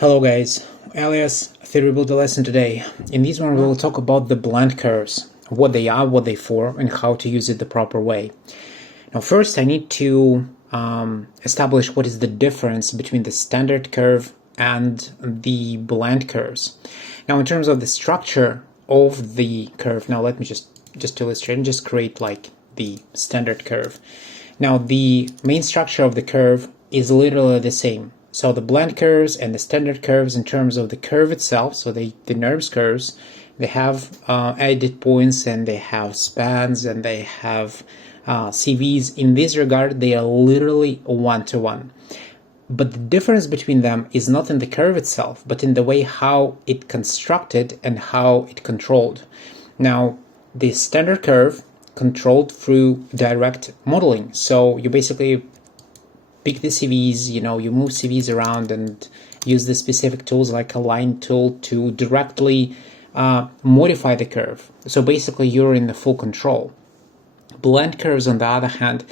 Hello guys, Alias, theory builder lesson today. In this one we will talk about the blend curves, what they are, what they for, and how to use it the proper way. Now first I need to establish what is the difference between the standard curve and the blend curves. Now in terms of the structure of the curve, now let me just illustrate and just create like the standard curve. Now the main structure of the curve is literally the same. So the blend curves and the standard curves in terms of the curve itself, so the NURBS curves, they have edit points and they have spans and they have CVs. In this regard, they are literally one-to-one. But the difference between them is not in the curve itself, but in the way how it constructed and how it controlled. Now, the standard curve controlled through direct modeling. So you basically pick the CVs, you move CVs around and use the specific tools like a line tool to directly modify the curve. So basically you're in the full control. Blend curves, on the other hand,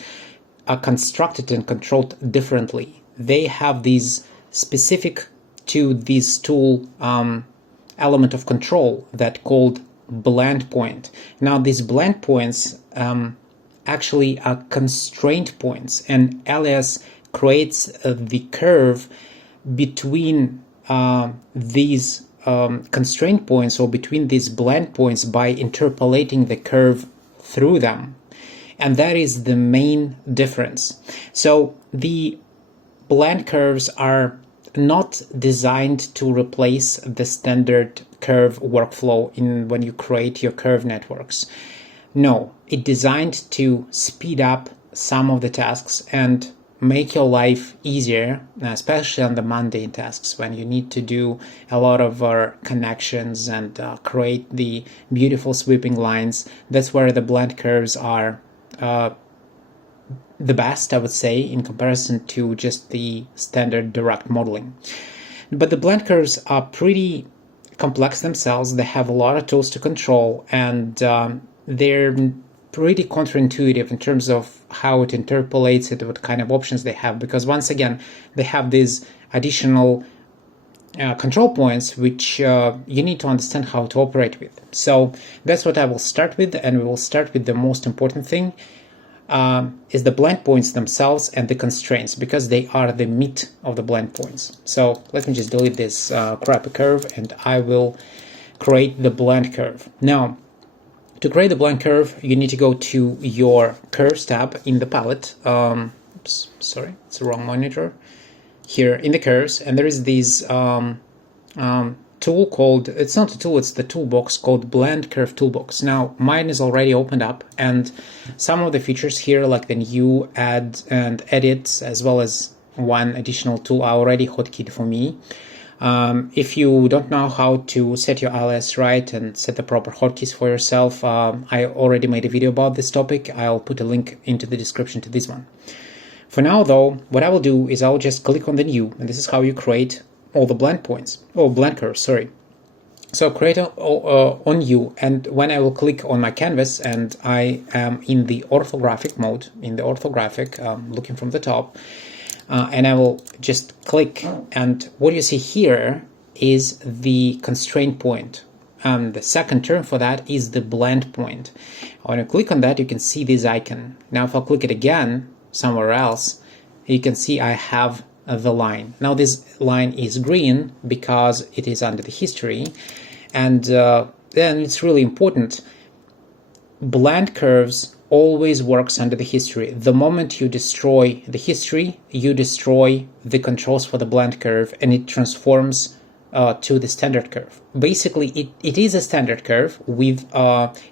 are constructed and controlled differently. They have these specific to this tool element of control that called blend point. Now these blend points actually are constraint points, and Alias creates the curve between these constraint points or between these blend points by interpolating the curve through them. And that is the main difference. So the blend curves are not designed to replace the standard curve workflow when you create your curve networks. No, it's designed to speed up some of the tasks and make your life easier, especially on the mundane tasks when you need to do a lot of connections and create the beautiful sweeping lines. That's where the blend curves are the best, I would say, in comparison to just the standard direct modeling. But the blend curves are pretty complex themselves. They have a lot of tools to control, and they're pretty counterintuitive in terms of how it interpolates it, what kind of options they have, because once again they have these additional control points which you need to understand how to operate with. So that's what I will start with, and we will start with the most important thing is the blend points themselves and the constraints, because they are the meat of the blend points. So let me just delete this crappy curve and I will create the blend curve. Now, to create the blend curve, you need to go to your curves tab in the palette. Oops, sorry, it's the wrong monitor. Here in the curves, and there is this tool called, it's not a tool, it's the toolbox called Blend Curve Toolbox. Now, mine is already opened up, and some of the features here, like the new, add, and edit, as well as one additional tool, are already hotkeyed for me. If you don't know how to set your alias right and set the proper hotkeys for yourself, I already made a video about this topic. I'll put a link into the description to this one. For now, though, what I will do is I'll just click on the new, and this is how you create all the blend points, or blend curves, sorry. So create on new, and when I will click on my canvas and I am in the orthographic mode, looking from the top, and I will just click, and what you see here is the constraint point. The second term for that is the blend point. When you click on that, you can see this icon. Now if I click it again somewhere else, you can see I have the line. Now this line is green because it is under the history, and then it's really important. Blend curves always works under the history. The moment you destroy the history, you destroy the controls for the blend curve, and it transforms to the standard curve. Basically, it is a standard curve with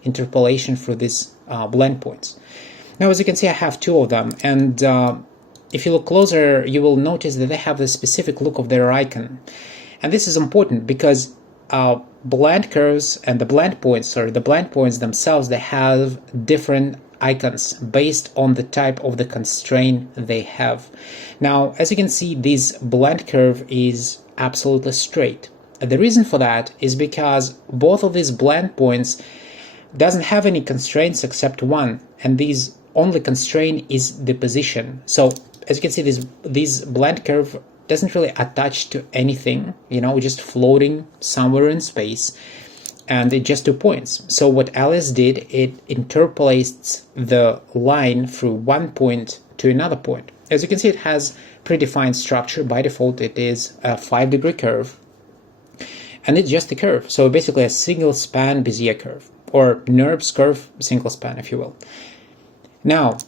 interpolation through these blend points. Now, as you can see, I have two of them, and if you look closer, you will notice that they have the specific look of their icon. And this is important because blend curves and the blend points themselves, they have different icons based on the type of the constraint they have. Now, as you can see, this blend curve is absolutely straight. The reason for that is because both of these blend points doesn't have any constraints except one, and these only constraint is the position. So as you can see, this blend curve doesn't really attach to anything, you know, just floating somewhere in space, and it just 2 points. So what Alias did, it interpolates the line through one point to another point. As you can see, it has predefined structure. By default, it is a 5-degree curve, and it's just a curve. So basically a single span Bezier curve, or NURBS curve single span, if you will. Now,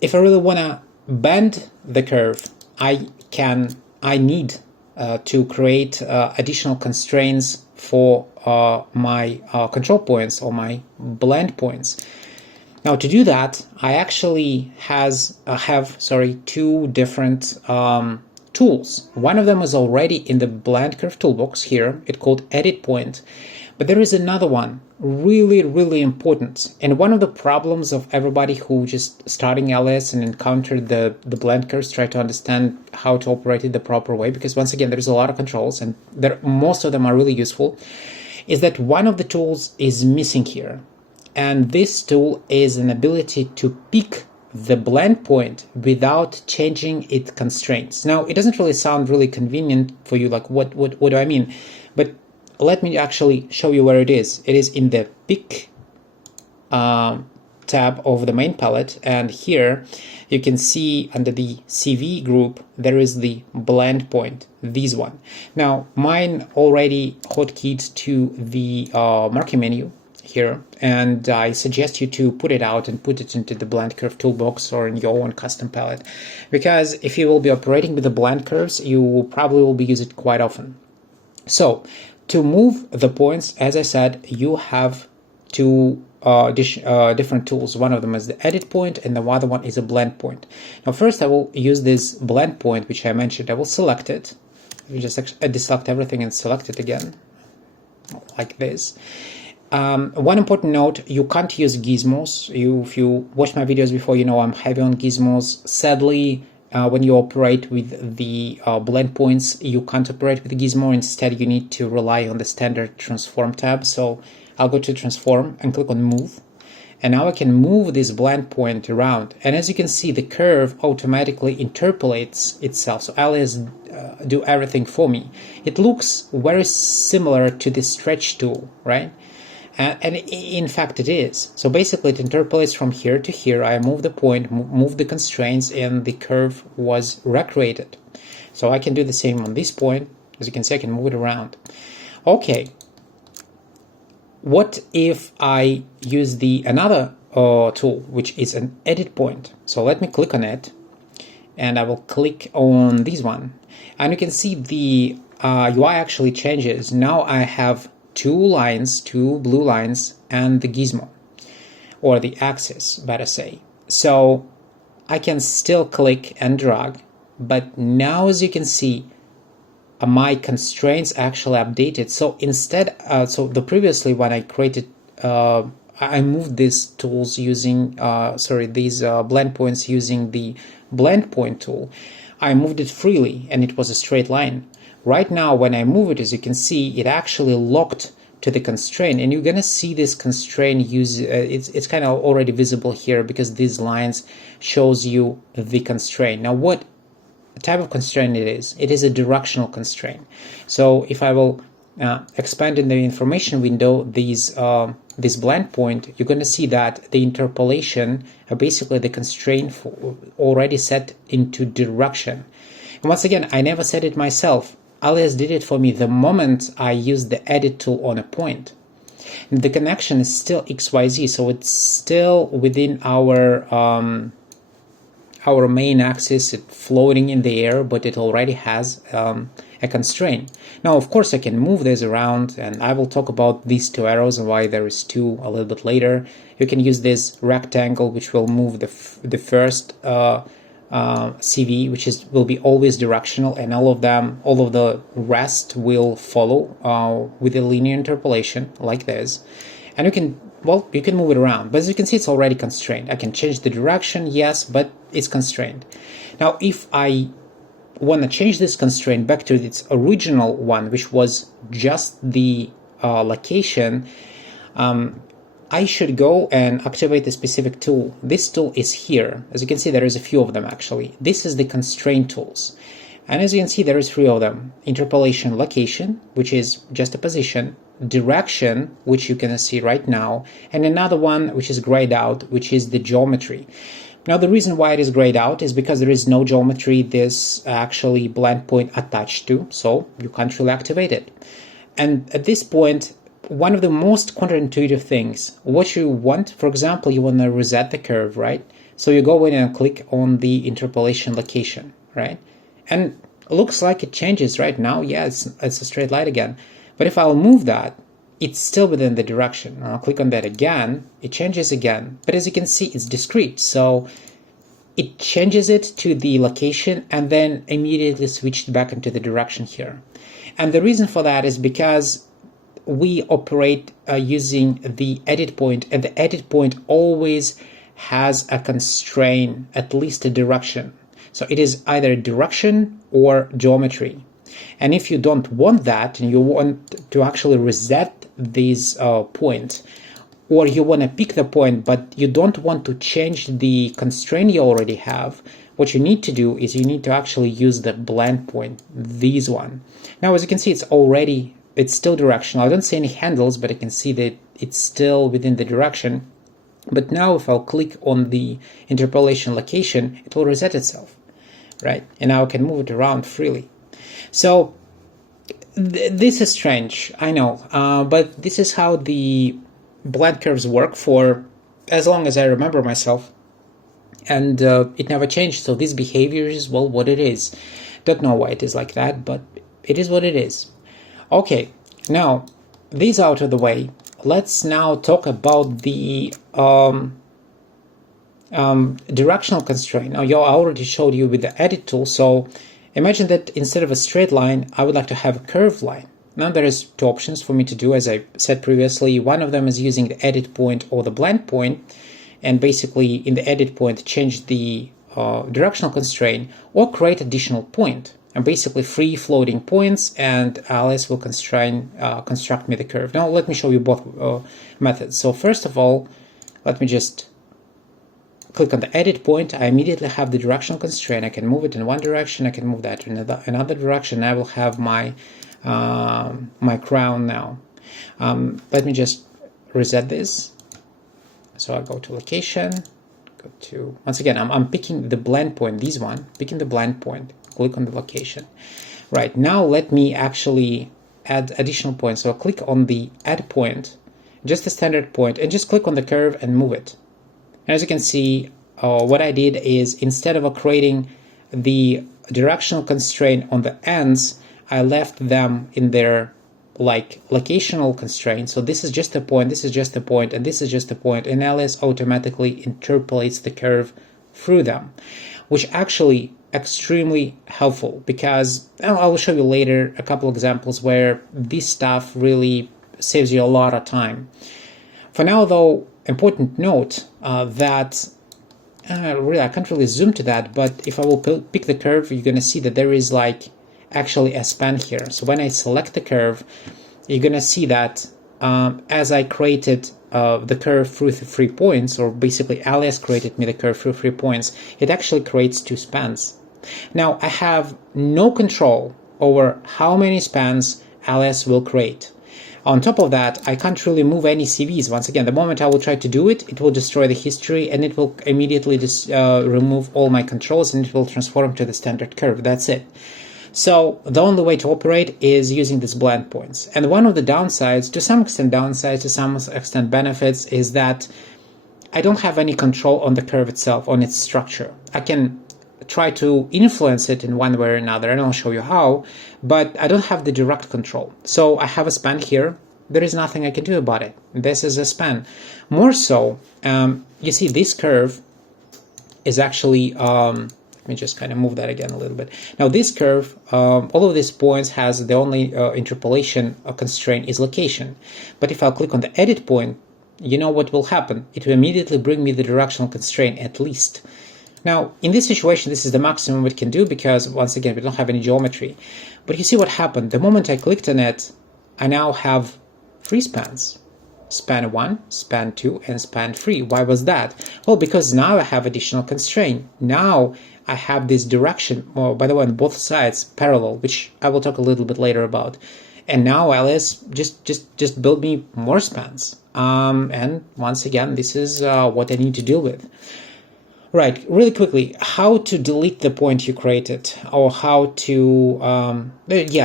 if I really want to bend the curve, I need to create additional constraints for my control points or my blend points. Now, to do that, I actually have 2 different tools. One of them is already in the blend curve toolbox here. It's called edit point. But there is another one, really, really important. And one of the problems of everybody who just starting Alias and encountered the blend curves, try to understand how to operate it the proper way, because once again, there's a lot of controls and most of them are really useful, is that one of the tools is missing here. And this tool is an ability to pick the blend point without changing its constraints. Now, it doesn't really sound really convenient for you, like what do I mean? But let me actually show you where it is. It is in the pick tab of the main palette, and here you can see under the CV group there is the blend point, this one. Now mine already hotkeyed to the marquee menu here, and I suggest you to put it out and put it into the blend curve toolbox or in your own custom palette, because if you will be operating with the blend curves, you probably will be using it quite often. So to move the points, as I said, you have 2 different tools. One of them is the edit point, and the other one is a blend point. Now, first I will use this blend point, which I mentioned. I will select it. You just deselect everything and select it again, like this. One important note, you can't use gizmos. If you watched my videos before, you know I'm heavy on gizmos. Sadly, when you operate with the blend points, you can't operate with the gizmo. Instead, you need to rely on the standard transform tab. So I'll go to transform and click on move. And now I can move this blend point around. And as you can see, the curve automatically interpolates itself. So Alias do everything for me. It looks very similar to the stretch tool, right? And in fact it is. So basically it interpolates from here to here. I move the point, move the constraints, and the curve was recreated. So I can do the same on this point. As you can see, I can move it around. Okay. What if I use another tool, which is an edit point? So let me click on it, and I will click on this one. And you can see the UI actually changes. Now I have 2 lines, 2 blue lines, and the gizmo, or the axis, better say. So I can still click and drag, but now as you can see, my constraints actually updated. So instead, so the previously when I created, I moved these tools using, these blend points using the blend point tool. I moved it freely and it was a straight line. Right now, when I move it, as you can see, it actually locked to the constraint, and you're gonna see this constraint use. It's kind of already visible here because these lines shows you the constraint. Now, what type of constraint it is? It is a directional constraint. So if I will expand in the information window this blend point, you're going to see that the interpolation, basically the constraint already set into direction. And once again, I never set it myself. Alias did it for me the moment I used the edit tool on a point. And the connection is still XYZ, so it's still within our main axis, it's floating in the air, but it already has a constraint. Now, of course, I can move this around, and I will talk about these 2 arrows and why there is 2 a little bit later. You can use this rectangle, which will move the first CV, which will be always directional, and all of the rest will follow with a linear interpolation like this. And you can move it around, but as you can see, it's already constrained. I can change the direction, yes, but it's constrained. Now, if I want to change this constraint back to its original one, which was just the location, I should go and activate a specific tool. This tool is here. As you can see, there is a few of them actually. This is the constraint tools. And as you can see, there is 3 of them. Interpolation location, which is just a position, direction, which you can see right now, and another one which is grayed out, which is the geometry. Now, the reason why it is grayed out is because there is no geometry this actually blend point attached to, so you can't really activate it. And at this point, one of the most counterintuitive things, what you want, for example, you want to reset the curve, right? So you go in and click on the interpolation location, right? And it looks like it changes right now. Yeah, it's a straight line again. But if I'll move that, it's still within the direction. I'll click on that again, it changes again. But as you can see, it's discrete. So it changes it to the location and then immediately switched back into the direction here. And the reason for that is because we operate using the edit point, and the edit point always has a constraint, at least a direction. So it is either direction or geometry. And if you don't want that, and you want to actually reset this point, or you want to pick the point, but you don't want to change the constraint you already have, what you need to do is you need to actually use the blend point, this one. Now, as you can see, it's still directional. I don't see any handles, but I can see that it's still within the direction. But now if I'll click on the interpolation location, it will reset itself, right? And now I can move it around freely. So this is strange, I know, but this is how the blend curves work for as long as I remember myself. And it never changed, so this behavior is, well, what it is. Don't know why it is like that, but it is what it is. Okay, now, these out of the way, let's now talk about the directional constraint. Now, I already showed you with the edit tool, so imagine that instead of a straight line, I would like to have a curved line. Now, there is 2 options for me to do, as I said previously. One of them is using the edit point or the blend point, and basically in the edit point change the directional constraint or create additional point, and basically free floating points, and Alias will construct me the curve. Now let me show you both methods. So first of all, let me just click on the edit point. I immediately have the directional constraint. I can move it in one direction, I can move that in another direction. I will have my my crown now. Let me just reset this. So I go to location, go to, once again, I'm picking the blend point, this one, picking the blend point, click on the location. Right, now let me actually add additional points. So I'll click on the add point, just a standard point, and just click on the curve and move it. And as you can see, what I did is instead of creating the directional constraint on the ends, I left them in their like locational constraint. So this is just a point, this is just a point, and this is just a point, and Alias automatically interpolates the curve through them, which actually extremely helpful, because I will show you later a couple examples where this stuff really saves you a lot of time. For now though, important note that really I can't really zoom to that, but if I will pick the curve, you're going to see that there is like actually a span here. So when I select the curve, you're going to see that as I created the curve through the 3 points, or basically Alias created me the curve through 3 points, it actually creates 2 spans. Now I have no control over how many spans Alias will create. On top of that, I can't really move any CVs. Once again, the moment I will try to do it, it will destroy the history and it will immediately just remove all my controls and it will transform to the standard curve. That's it. So the only way to operate is using these blend points. And one of the downsides, to some extent downsides, to some extent benefits, is that I don't have any control on the curve itself, on its structure. I can try to influence it in one way or another, and I'll show you how, but I don't have the direct control. So I have a span here. There is nothing I can do about it. This is a span. More so, you see this curve is actually, let me just kind of move that again a little bit. Now this curve, all of these points has the only interpolation constraint is location. But if I'll click on the edit point, you know what will happen. It will immediately bring me the directional constraint at least. Now, in this situation, this is the maximum it can do because, once again, we don't have any geometry. But you see what happened. The moment I clicked on it, I now have 3 spans. span 1, span 2, and span 3. Why was that? Well, because now I have additional constraint. Now I have this direction, well, by the way, on both sides, parallel, which I will talk a little bit later about. And now Alias just build me more spans. And once again, this is what I need to deal with. Right, really quickly, how to delete the point you created, or how to,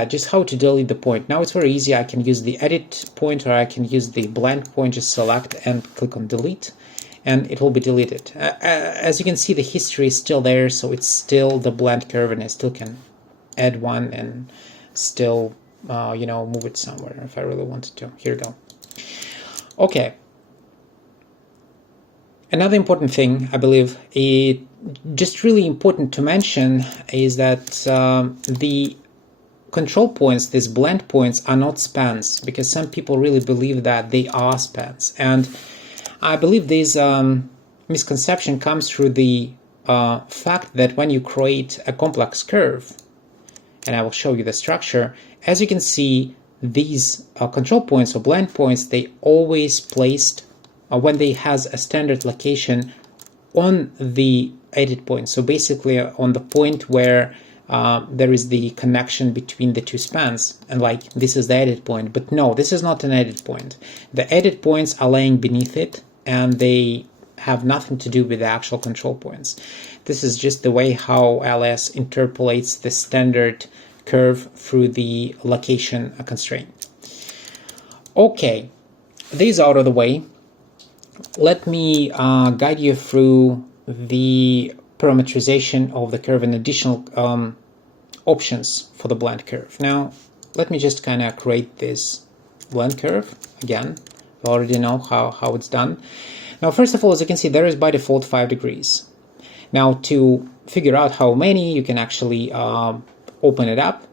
just how to delete the point. Now it's very easy. I can use the edit point, or I can use the blank point, just select and click on delete, and it will be deleted. As you can see, the history is still there, so it's still the blank curve, and I still can add one and still, move it somewhere if I really wanted to. Here we go. Okay. Another important thing, I believe, just really important to mention, is that the control points, these blend points, are not spans, because some people really believe that they are spans. And I believe this misconception comes through the fact that when you create a complex curve, and I will show you the structure, as you can see, these control points or blend points, they always placed when they has a standard location on the edit point. So basically on the point where there is the connection between the two spans, and like this is the edit point. But no, this is not an edit point. The edit points are laying beneath it, and they have nothing to do with the actual control points. This is just the way how Alias interpolates the standard curve through the location constraint. Okay, these out of the way. Let me guide you through the parametrization of the curve and additional options for the blend curve. Now, let me just kind of create this blend curve. Again, you already know how it's done. Now, first of all, as you can see, there is by default 5 degrees. Now, to figure out how many, you can actually open it up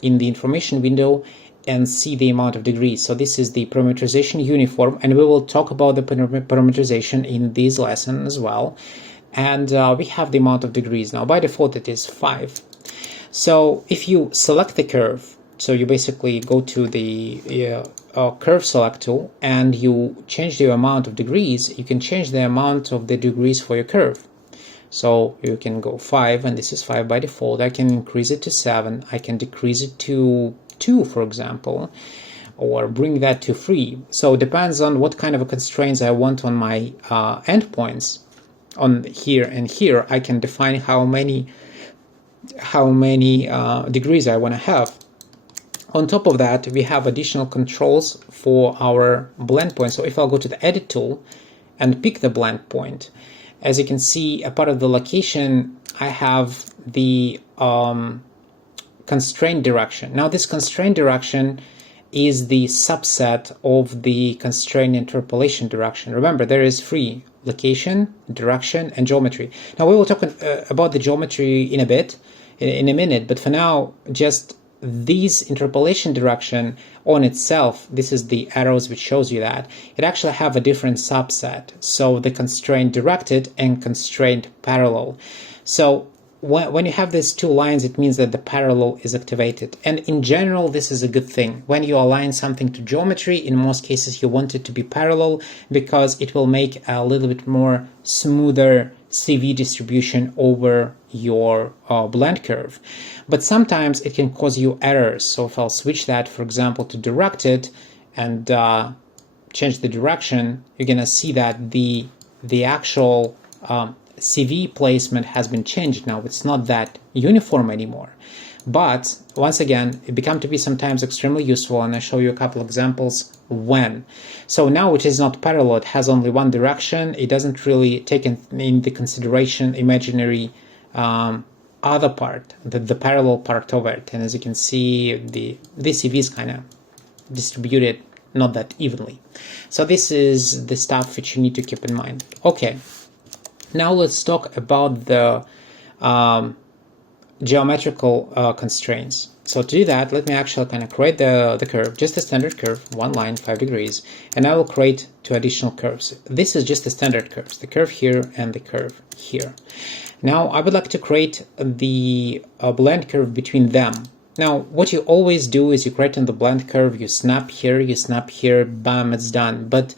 in the information window and see the amount of degrees. So this is the parametrization uniform, and we will talk about the parametrization in this lesson as well. And we have the amount of degrees. Now, by default, it is 5. So if you select the curve, so you basically go to the curve select tool, and you change the amount of degrees, you can change the amount of the degrees for your curve. So you can go 5, and this is 5 by default. I can increase it to 7. I can decrease it to 2, for example, or bring that to 3. So it depends on what kind of a constraints I want on my endpoints. On here and here, I can define how many degrees I want to have. On top of that, we have additional controls for our blend point. So if I'll go to the edit tool and pick the blend point, as you can see, a part of the location, I have the constraint direction. Now, this constraint direction is the subset of the constraint interpolation direction. Remember, there is 3: location, direction, and geometry. Now, we will talk about the geometry in a bit, in a minute, but for now, just this interpolation direction on itself, this is the arrows which shows you that, it actually have a different subset. So the constraint directed and constraint parallel. So when you have these two lines, it means that the parallel is activated. And in general, this is a good thing. When you align something to geometry, in most cases, you want it to be parallel because it will make a little bit more smoother CV distribution over your blend curve. But sometimes it can cause you errors. So if I'll switch that, for example, to directed and change the direction, you're going to see that the actual CV placement has been changed. Now it's not that uniform anymore. But once again, it becomes to be sometimes extremely useful, and I'll show you a couple examples when. So now it is not parallel, it has only one direction. It doesn't really take into consideration imaginary other part, the parallel part of it. And as you can see, the CV is kind of distributed not that evenly. So this is the stuff which you need to keep in mind. Okay, now let's talk about the geometrical constraints. So to do that, let me actually kind of create the curve, just a standard curve, one line, 5 degrees, and I will create 2 additional curves. This is just the standard curves, the curve here and the curve here. Now I would like to create the blend curve between them. Now, what you always do is you create in the blend curve, you snap here, bam, it's done. But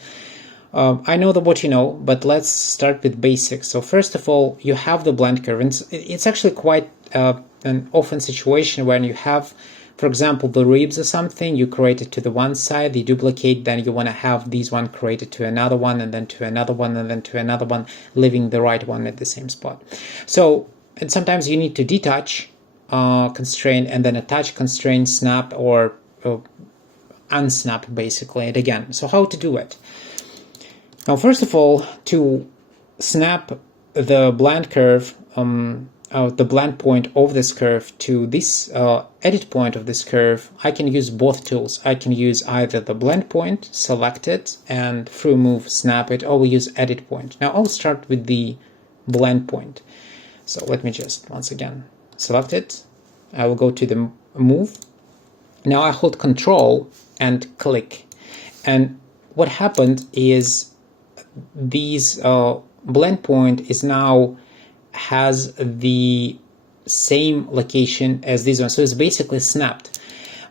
I know that what you know, but let's start with basics. So first of all, you have the blend curve, and it's actually quite an often situation when you have, for example, the ribs or something, you create it to the one side, you duplicate, then you want to have these one created to another one, and then to another one, and then to another one, leaving the right one at the same spot. So, and sometimes you need to detach constrain and then attach constrain, snap, or unsnap basically it again. So how to do it? Now, first of all, to snap the blend curve, the blend point of this curve to this edit point of this curve, I can use both tools. I can use either the blend point, select it, and through move snap it, or we use edit point. Now I'll start with the blend point. So let me just once again select it. I will go to the move. Now I hold Control and click. And what happened is these blend point is now has the same location as this one. So it's basically snapped.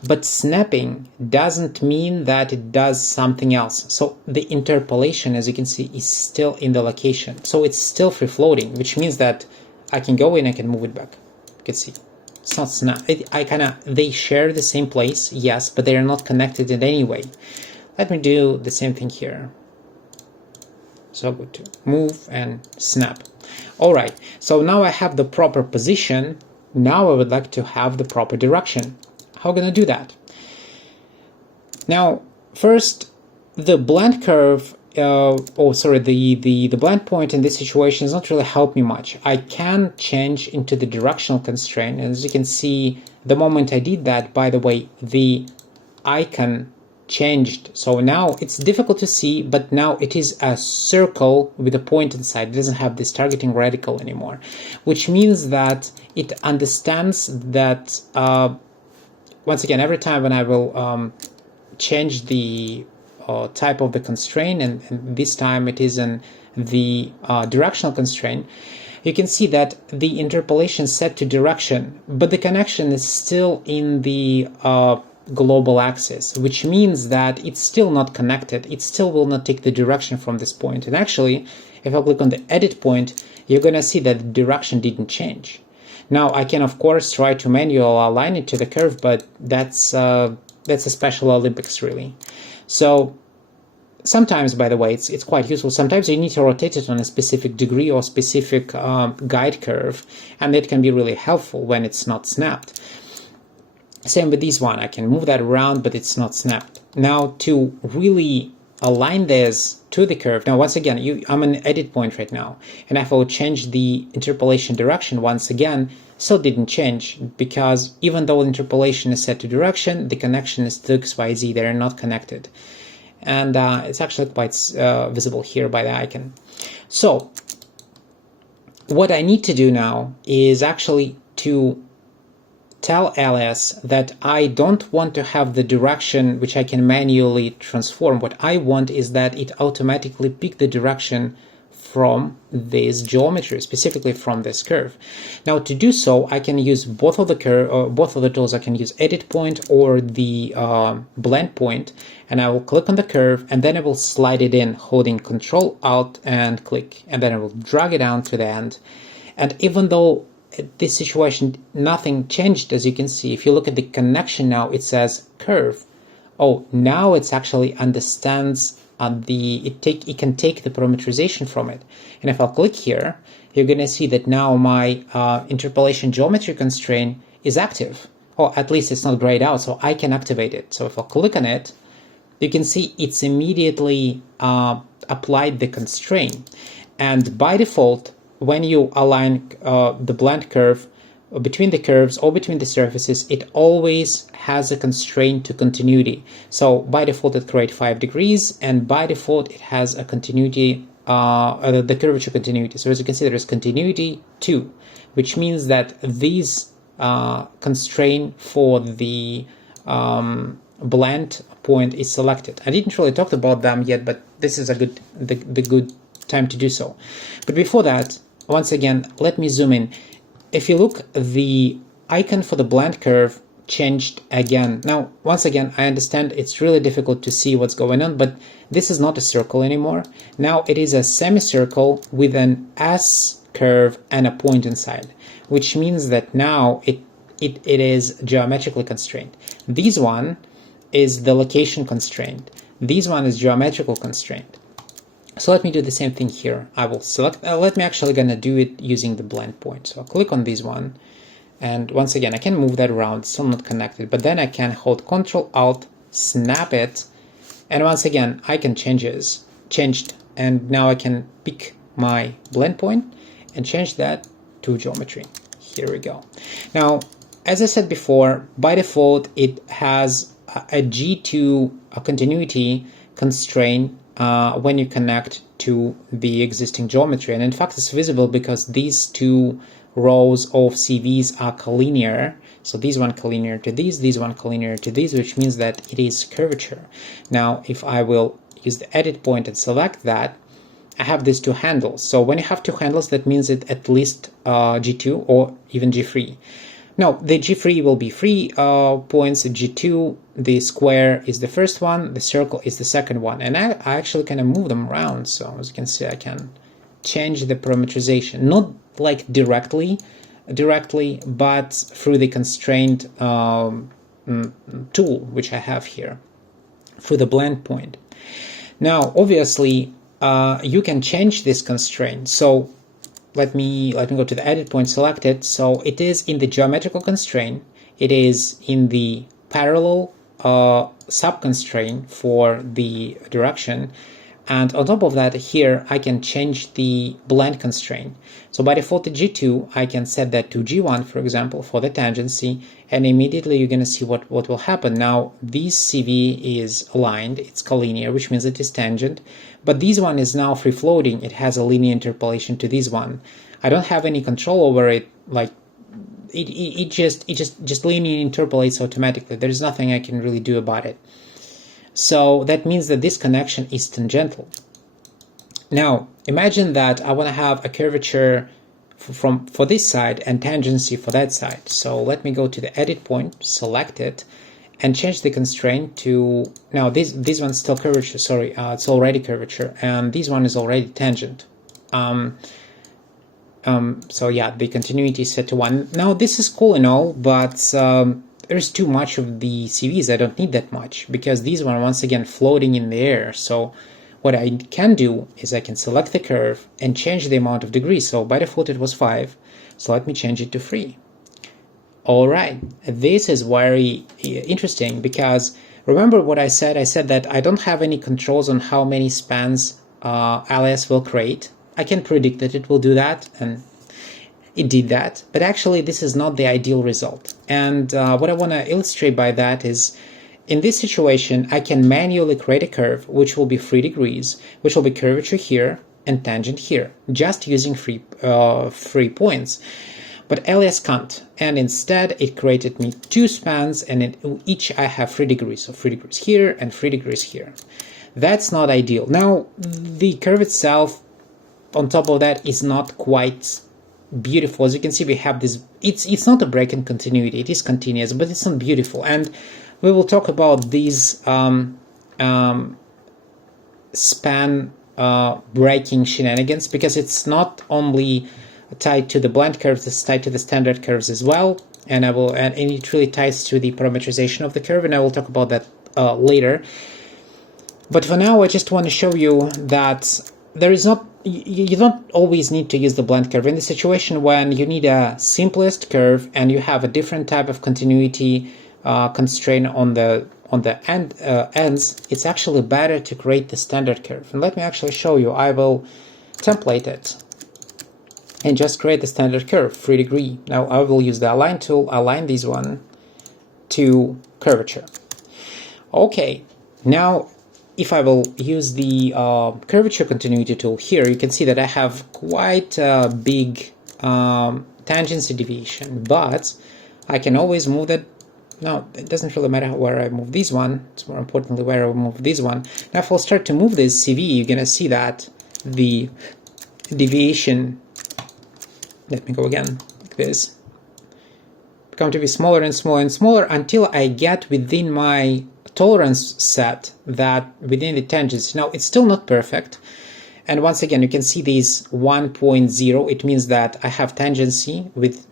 But snapping doesn't mean that it does something else. So the interpolation, as you can see, is still in the location. So it's still free floating, which means that I can go in, I can move it back. You can see it's not snap. They share the same place, yes, but they are not connected in any way. Let me do the same thing here. So I'll go to move and snap. All right, so now I have the proper position. Now I would like to have the proper direction. How can I do that? Now, first, the blend curve, the blend point in this situation does not really help me much. I can change into the directional constraint. And as you can see, the moment I did that, by the way, the icon changed. So now it's difficult to see, but now it is a circle with a point inside. It doesn't have this targeting radical anymore, which means that it understands that once again, every time when I will change the type of the constraint, and this time it is in the directional constraint, you can see that the interpolation is set to direction, but the connection is still in the global axis, which means that it's still not connected. It still will not take the direction from this point. And actually, if I click on the edit point, you're going to see that the direction didn't change. Now, I can, of course, try to manually align it to the curve, but that's a special Olympics, really. So sometimes, by the way, it's quite useful. Sometimes you need to rotate it on a specific degree or specific guide curve, and it can be really helpful when it's not snapped. Same with this one. I can move that around, but it's not snapped. Now, to really align this to the curve, now once again, I'm an edit point right now, and if I would change the interpolation direction once again, still didn't change, because even though the interpolation is set to direction, the connection is to XYZ. They are not connected. And it's actually quite visible here by the icon. So what I need to do now is actually to tell Alias that I don't want to have the direction which I can manually transform. What I want is that it automatically pick the direction from this geometry, specifically from this curve. Now, to do so, I can use both of the tools. I can use edit point or the blend point, and I will click on the curve, and then I will slide it in, holding Control Alt and click, and then I will drag it down to the end. And even though this situation nothing changed, as you can see, if you look at the connection now, it says curve. Oh, now it's actually understands it can take the parametrization from it. And if I'll click here, you're going to see that now my interpolation geometry constraint is active, or at least it's not grayed out, so I can activate it. So if I'll click on it, you can see it's immediately applied the constraint. And by default, when you align the blend curve between the curves or between the surfaces, it always has a constraint to continuity. So by default, it creates 5 degrees, and by default, it has a continuity, the curvature continuity. So as you can see, there is continuity 2, which means that these constraint for the blend point is selected. I didn't really talk about them yet, but this is the good time to do so. But before that, once again, let me zoom in. If you look, the icon for the blend curve changed again. Now, once again, I understand it's really difficult to see what's going on, but this is not a circle anymore. Now it is a semicircle with an S curve and a point inside, which means that now it is geometrically constrained. This one is the location constraint. This one is geometrical constraint. So let me do the same thing here. I will select, let me actually gonna do it using the blend point. So I'll click on this one. And once again, I can move that around, it's still not connected, but then I can hold Ctrl Alt, snap it, and once again, I can changed, and now I can pick my blend point and change that to geometry. Here we go. Now, as I said before, by default, it has a G2 continuity constraint when you connect to the existing geometry, and in fact, it's visible because these two rows of CVs are collinear. So this one collinear to this one collinear to this, which means that it is curvature. Now, if I will use the edit point and select that, I have these two handles. So when you have two handles, that means it at least G2 or even G3. Now, the G3 will be 3 points, G2, the square is the first one, the circle is the second one. And I actually kind of move them around. So as you can see, I can change the parametrization, not like directly, but through the constraint tool, which I have here, through the blend point. Now, obviously, you can change this constraint. So let me go to the edit point, select it. So it is in the geometrical constraint. It is in the parallel sub-constraint for the direction. And on top of that, here I can change the blend constraint. So by default at G2, I can set that to G1, for example, for the tangency, and immediately you're going to see what will happen. Now, this CV is aligned, it's collinear, which means it is tangent, but this one is now free-floating. It has a linear interpolation to this one. I don't have any control over it, like it just linear interpolates automatically. There's nothing I can really do about it. So that means that this connection is tangential. Now, imagine that I want to have a curvature for this side and tangency for that side. So let me go to the edit point, select it, and change the constraint to, now this one's still curvature, sorry, it's already curvature, and this one is already tangent. So yeah, the continuity is set to 1. Now this is cool and all, but there's too much of the CVs. I don't need that much because these one once again floating in the air. So what I can do is I can select the curve and change the amount of degrees. So by default it was 5. So let me change it to 3. All right, this is very interesting because remember what I said? I said that I don't have any controls on how many spans Alias will create. I can predict that it will do that, and it did that, but actually this is not the ideal result. And what I want to illustrate by that is, in this situation, I can manually create a curve which will be 3 degrees, which will be curvature here and tangent here, just using 3 points. But Alias can't, and instead it created me 2 spans, and in each I have 3 degrees, so 3 degrees here and 3 degrees here. That's not ideal. Now, the curve itself, on top of that, is not quite beautiful. As you can see, we have this, it's not a break in continuity, it is continuous, but it's not beautiful. And we will talk about these span breaking shenanigans, because it's not only tied to the blend curves, it's tied to the standard curves as well, and it really ties to the parametrization of the curve, and I will talk about that later. But for now, I just want to show you that there is not, you don't always need to use the blend curve. In the situation when you need a simplest curve and you have a different type of continuity constraint on the ends, it's actually better to create the standard curve. And let me actually show you. I will template it and just create the standard curve, 3 degree. Now I will use the align tool, align this one to curvature. Okay, now if I will use the curvature continuity tool here, you can see that I have quite a big tangency deviation, but I can always move that. No, it doesn't really matter where I move this one, it's more importantly where I move this one. Now if I'll start to move this CV, you're gonna see that the deviation, let me go again, like this, become to be smaller and smaller and smaller until I get within my tolerance set, that within the tangency. Now, it's still not perfect. And once again, you can see these 1.0. It means that I have tangency with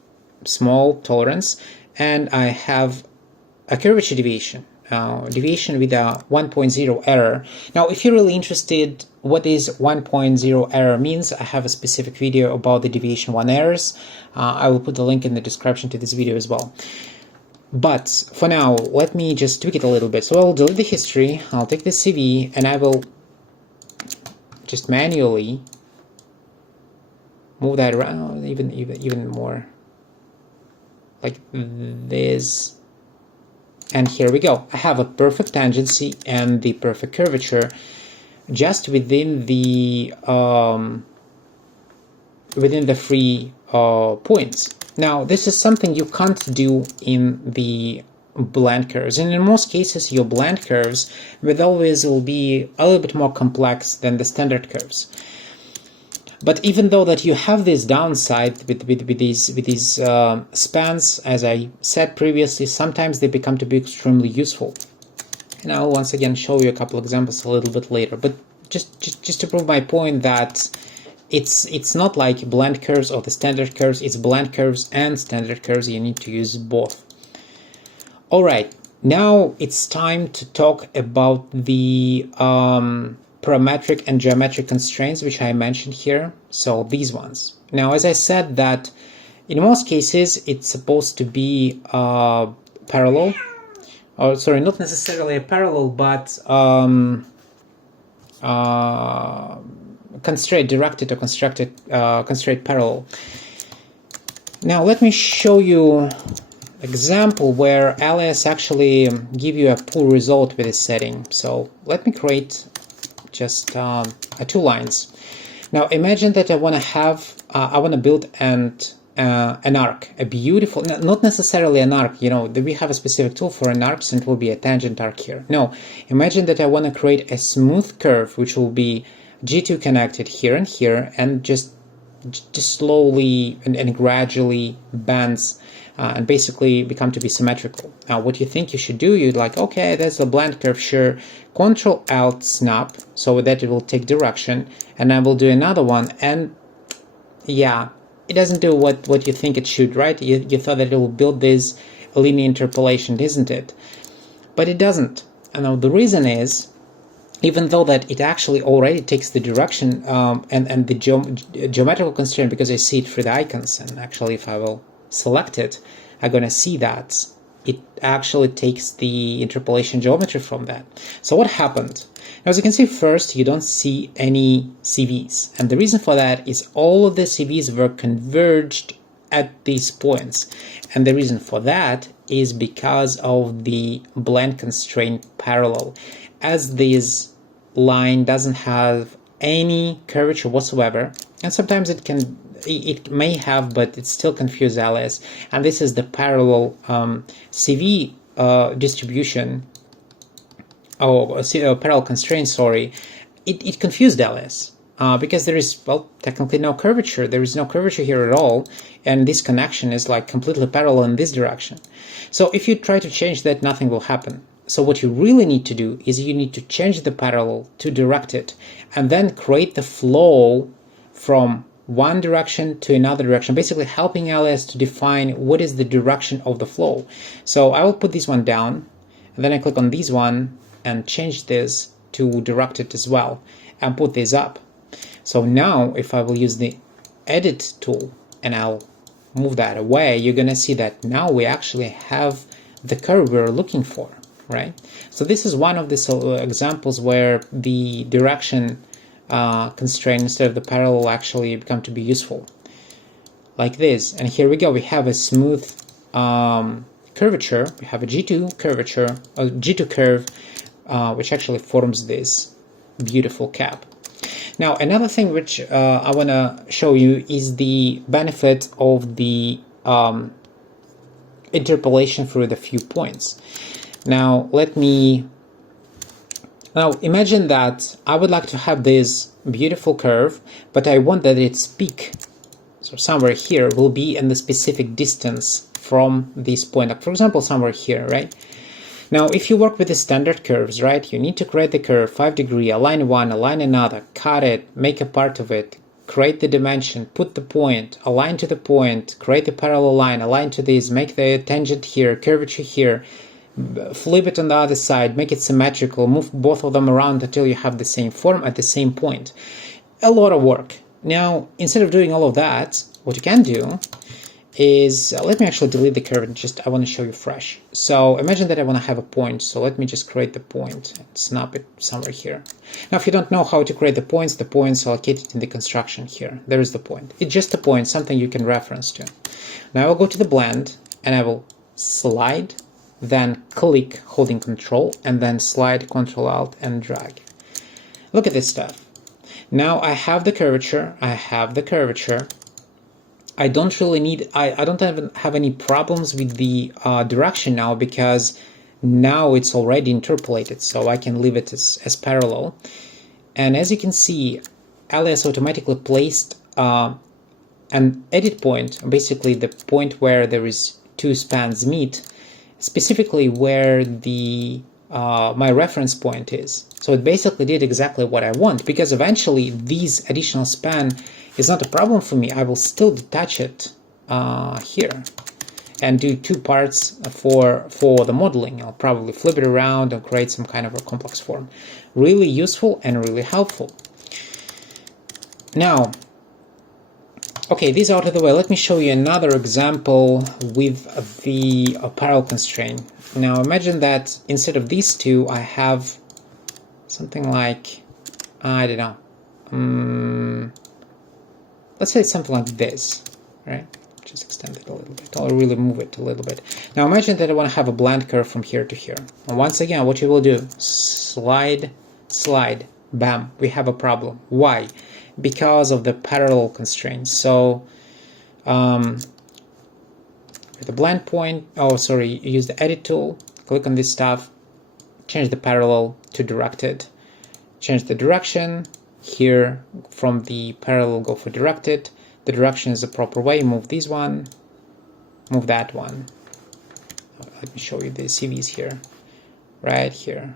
small tolerance, and I have a curvature deviation. Deviation with a 1.0 error. Now, if you're really interested what is 1.0 error means, I have a specific video about the deviation 1 errors. I will put the link in the description to this video as well. But for now, let me just tweak it a little bit. So I'll delete the history, I'll take the CV, and I will just manually move that around even more, like this. And here we go. I have a perfect tangency and the perfect curvature just within the free points. Now, this is something you can't do in the blend curves, and in most cases your blend curves will be a little bit more complex than the standard curves. But even though that you have this downside with these spans, as I said previously, sometimes they become to be extremely useful. And I'll once again show you a couple examples a little bit later. But just to prove my point that it's not like blend curves or the standard curves, it's blend curves and standard curves. You need to use both. All right, now it's time to talk about the parametric and geometric constraints, which I mentioned here. So these ones. Now, as I said, that in most cases it's supposed to be parallel, or sorry, not necessarily a parallel, but constraint directed or constraint parallel. Now let me show you example where Alias actually give you a poor result with this setting. So let me create just 2 lines. Now imagine that I want to build an arc, a beautiful, not necessarily an arc, you know, we have a specific tool for an arc, and it will be a tangent arc here. No, imagine that I want to create a smooth curve, which will be G2 connected here and here, and just slowly and gradually bends and basically become to be symmetrical. Now, what you think you should do, you'd like, okay, that's the blend curve, sure. Control-Alt snap, so that it will take direction, and I will do another one, and yeah, it doesn't do what you think it should, right? You thought that it will build this linear interpolation, isn't it? But it doesn't. And now the reason is, even though that it actually already takes the direction and the geometrical constraint, because I see it through the icons, and actually if I will select it, I'm going to see that it actually takes the interpolation geometry from that. So what happened? Now, as you can see, first, you don't see any CVs. And the reason for that is all of the CVs were converged at these points. And the reason for that is because of the blend constraint parallel. As this line doesn't have any curvature whatsoever, and sometimes it may have, but it still confuses Alias. And this is the parallel CV distribution, or parallel constraint, sorry. It confused Alias because there is, well, technically no curvature. There is no curvature here at all, and this connection is like completely parallel in this direction. So if you try to change that, nothing will happen. So what you really need to do is you need to change the parallel to direct it, and then create the flow from one direction to another direction, basically helping Alias to define what is the direction of the flow. So I will put this one down, and then I click on this one and change this to direct it as well, and put this up. So now if I will use the edit tool and I'll move that away, you're going to see that now we actually have the curve we're looking for, right? So this is one of the examples where the direction constraint instead of the parallel actually become to be useful, like this. And here we go, we have a smooth curvature, we have a G2 curvature, a G2 curve, which actually forms this beautiful cap. Now, another thing which I want to show you is the benefit of the interpolation through the few points. Now, now imagine that I would like to have this beautiful curve, but I want that its peak, so somewhere here, will be in the specific distance from this point, like for example somewhere here, right? Now if you work with the standard curves, right, you need to create the curve 5 degree, align one, align another, cut it, make a part of it, create the dimension, put the point, align to the point, create the parallel line, align to this, make the tangent here, curvature here, flip it on the other side, make it symmetrical, move both of them around until you have the same form at the same point. A lot of work. Now, instead of doing all of that, what you can do is, let me actually delete the curve and I want to show you fresh. So imagine that I want to have a point, so let me just create the point and snap it somewhere here. Now if you don't know how to create the points are located in the construction here. There is the point. It's just a point, something you can reference to. Now I will go to the blend and I will slide, then click holding Control, and then slide Control Alt and drag. Look at this stuff. Now I have the curvature, I don't really need, I don't even have any problems with the direction now, because now it's already interpolated, so I can leave it as parallel. And as you can see, Alias automatically placed an edit point, basically the point where there is two spans meet, specifically where the my reference point is. So it basically did exactly what I want, because eventually this additional span is not a problem for me. I will still detach it here and do two parts for the modeling. I'll probably flip it around and create some kind of a complex form. Really useful and really helpful. Now, okay, these out of the way, let me show you another example with the parallel constraint. Now imagine that instead of these two, I have something like, I don't know, let's say something like this, right? Just extend it a little bit, or really move it a little bit. Now imagine that I want to have a bland curve from here to here. And once again, what you will do, slide, slide, bam, we have a problem. Why? Because of the parallel constraints. So with the blend point, use the edit tool, click on this stuff, change the parallel to directed, change the direction. Here from the parallel, go for directed. The direction is the proper way. Move this one, move that one. Let me show you the CVs here. Right here,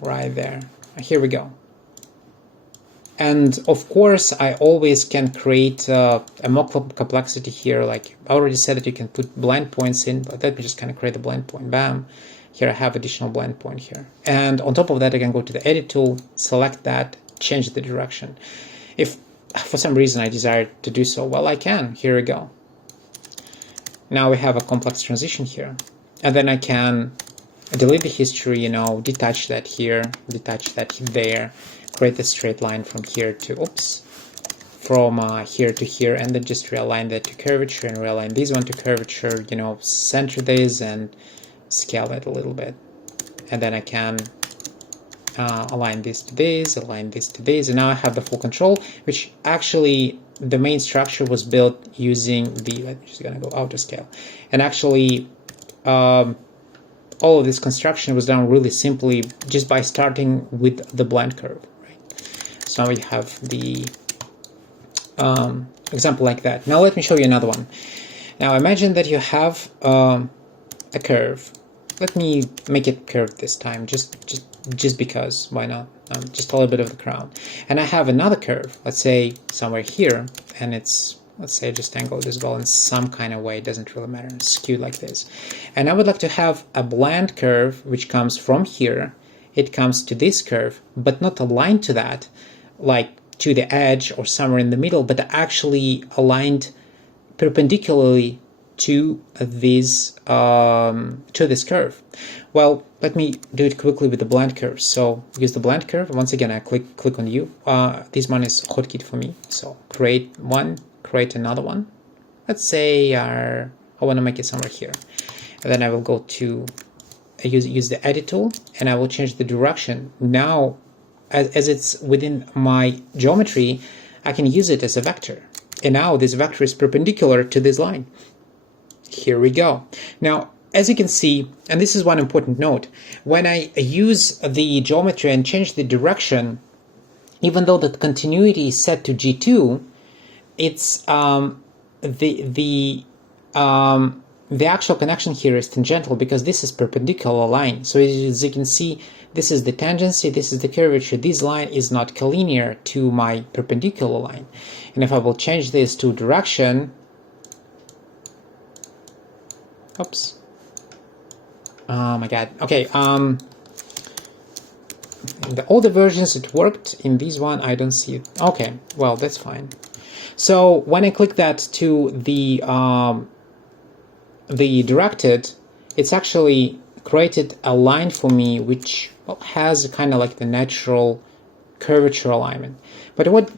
right there. Here we go. And of course, I always can create a more complexity here. Like I already said that you can put blend points in, but let me just kind of create a blend point. Bam. Here I have additional blend point here. And on top of that, I can go to the edit tool, select that, change the direction. If for some reason I desire to do so, well, I can. Here we go. Now we have a complex transition here. And then I can delete the history, detach that here, detach that there, create a straight line from here to, from here to here, and then just realign that to curvature and realign this one to curvature, center this and scale it a little bit. And then I can align this to this, align this to this, and now I have the full control, which actually the main structure was built using the, I'm just gonna go out of scale, and actually all of this construction was done really simply just by starting with the blend curve, right? So now we have the example like that. Now let me show you another one. Now imagine that you have a curve. Let me make it curved this time, just because, why not? Just a little bit of the crown. And I have another curve, let's say somewhere here, and it's, let's say, just angled as well in some kind of way, it doesn't really matter, it's skewed like this. And I would like to have a blend curve which comes from here, it comes to this curve, but not aligned to that, like to the edge or somewhere in the middle, but actually aligned perpendicularly to this curve. Well, let me do it quickly with the blend curve. So use the blend curve. Once again, I click on U. This one is hotkey for me. So create one, create another one. Let's say I want to make it somewhere here. And then I will go to use the edit tool, and I will change the direction. Now, as it's within my geometry, I can use it as a vector. And now this vector is perpendicular to this line. Here we go. Now, as you can see, and this is one important note, when I use the geometry and change the direction, even though the continuity is set to G2, it's the actual connection here is tangential because this is perpendicular line. So as you can see, this is the tangency, this is the curvature. This line is not collinear to my perpendicular line. And if I will change this to direction, oops. Oh my god. Okay. In the older versions it worked. In this one I don't see it. Okay. Well, that's fine. So when I click that to the directed, it's actually created a line for me which has kind of like the natural curvature alignment. But what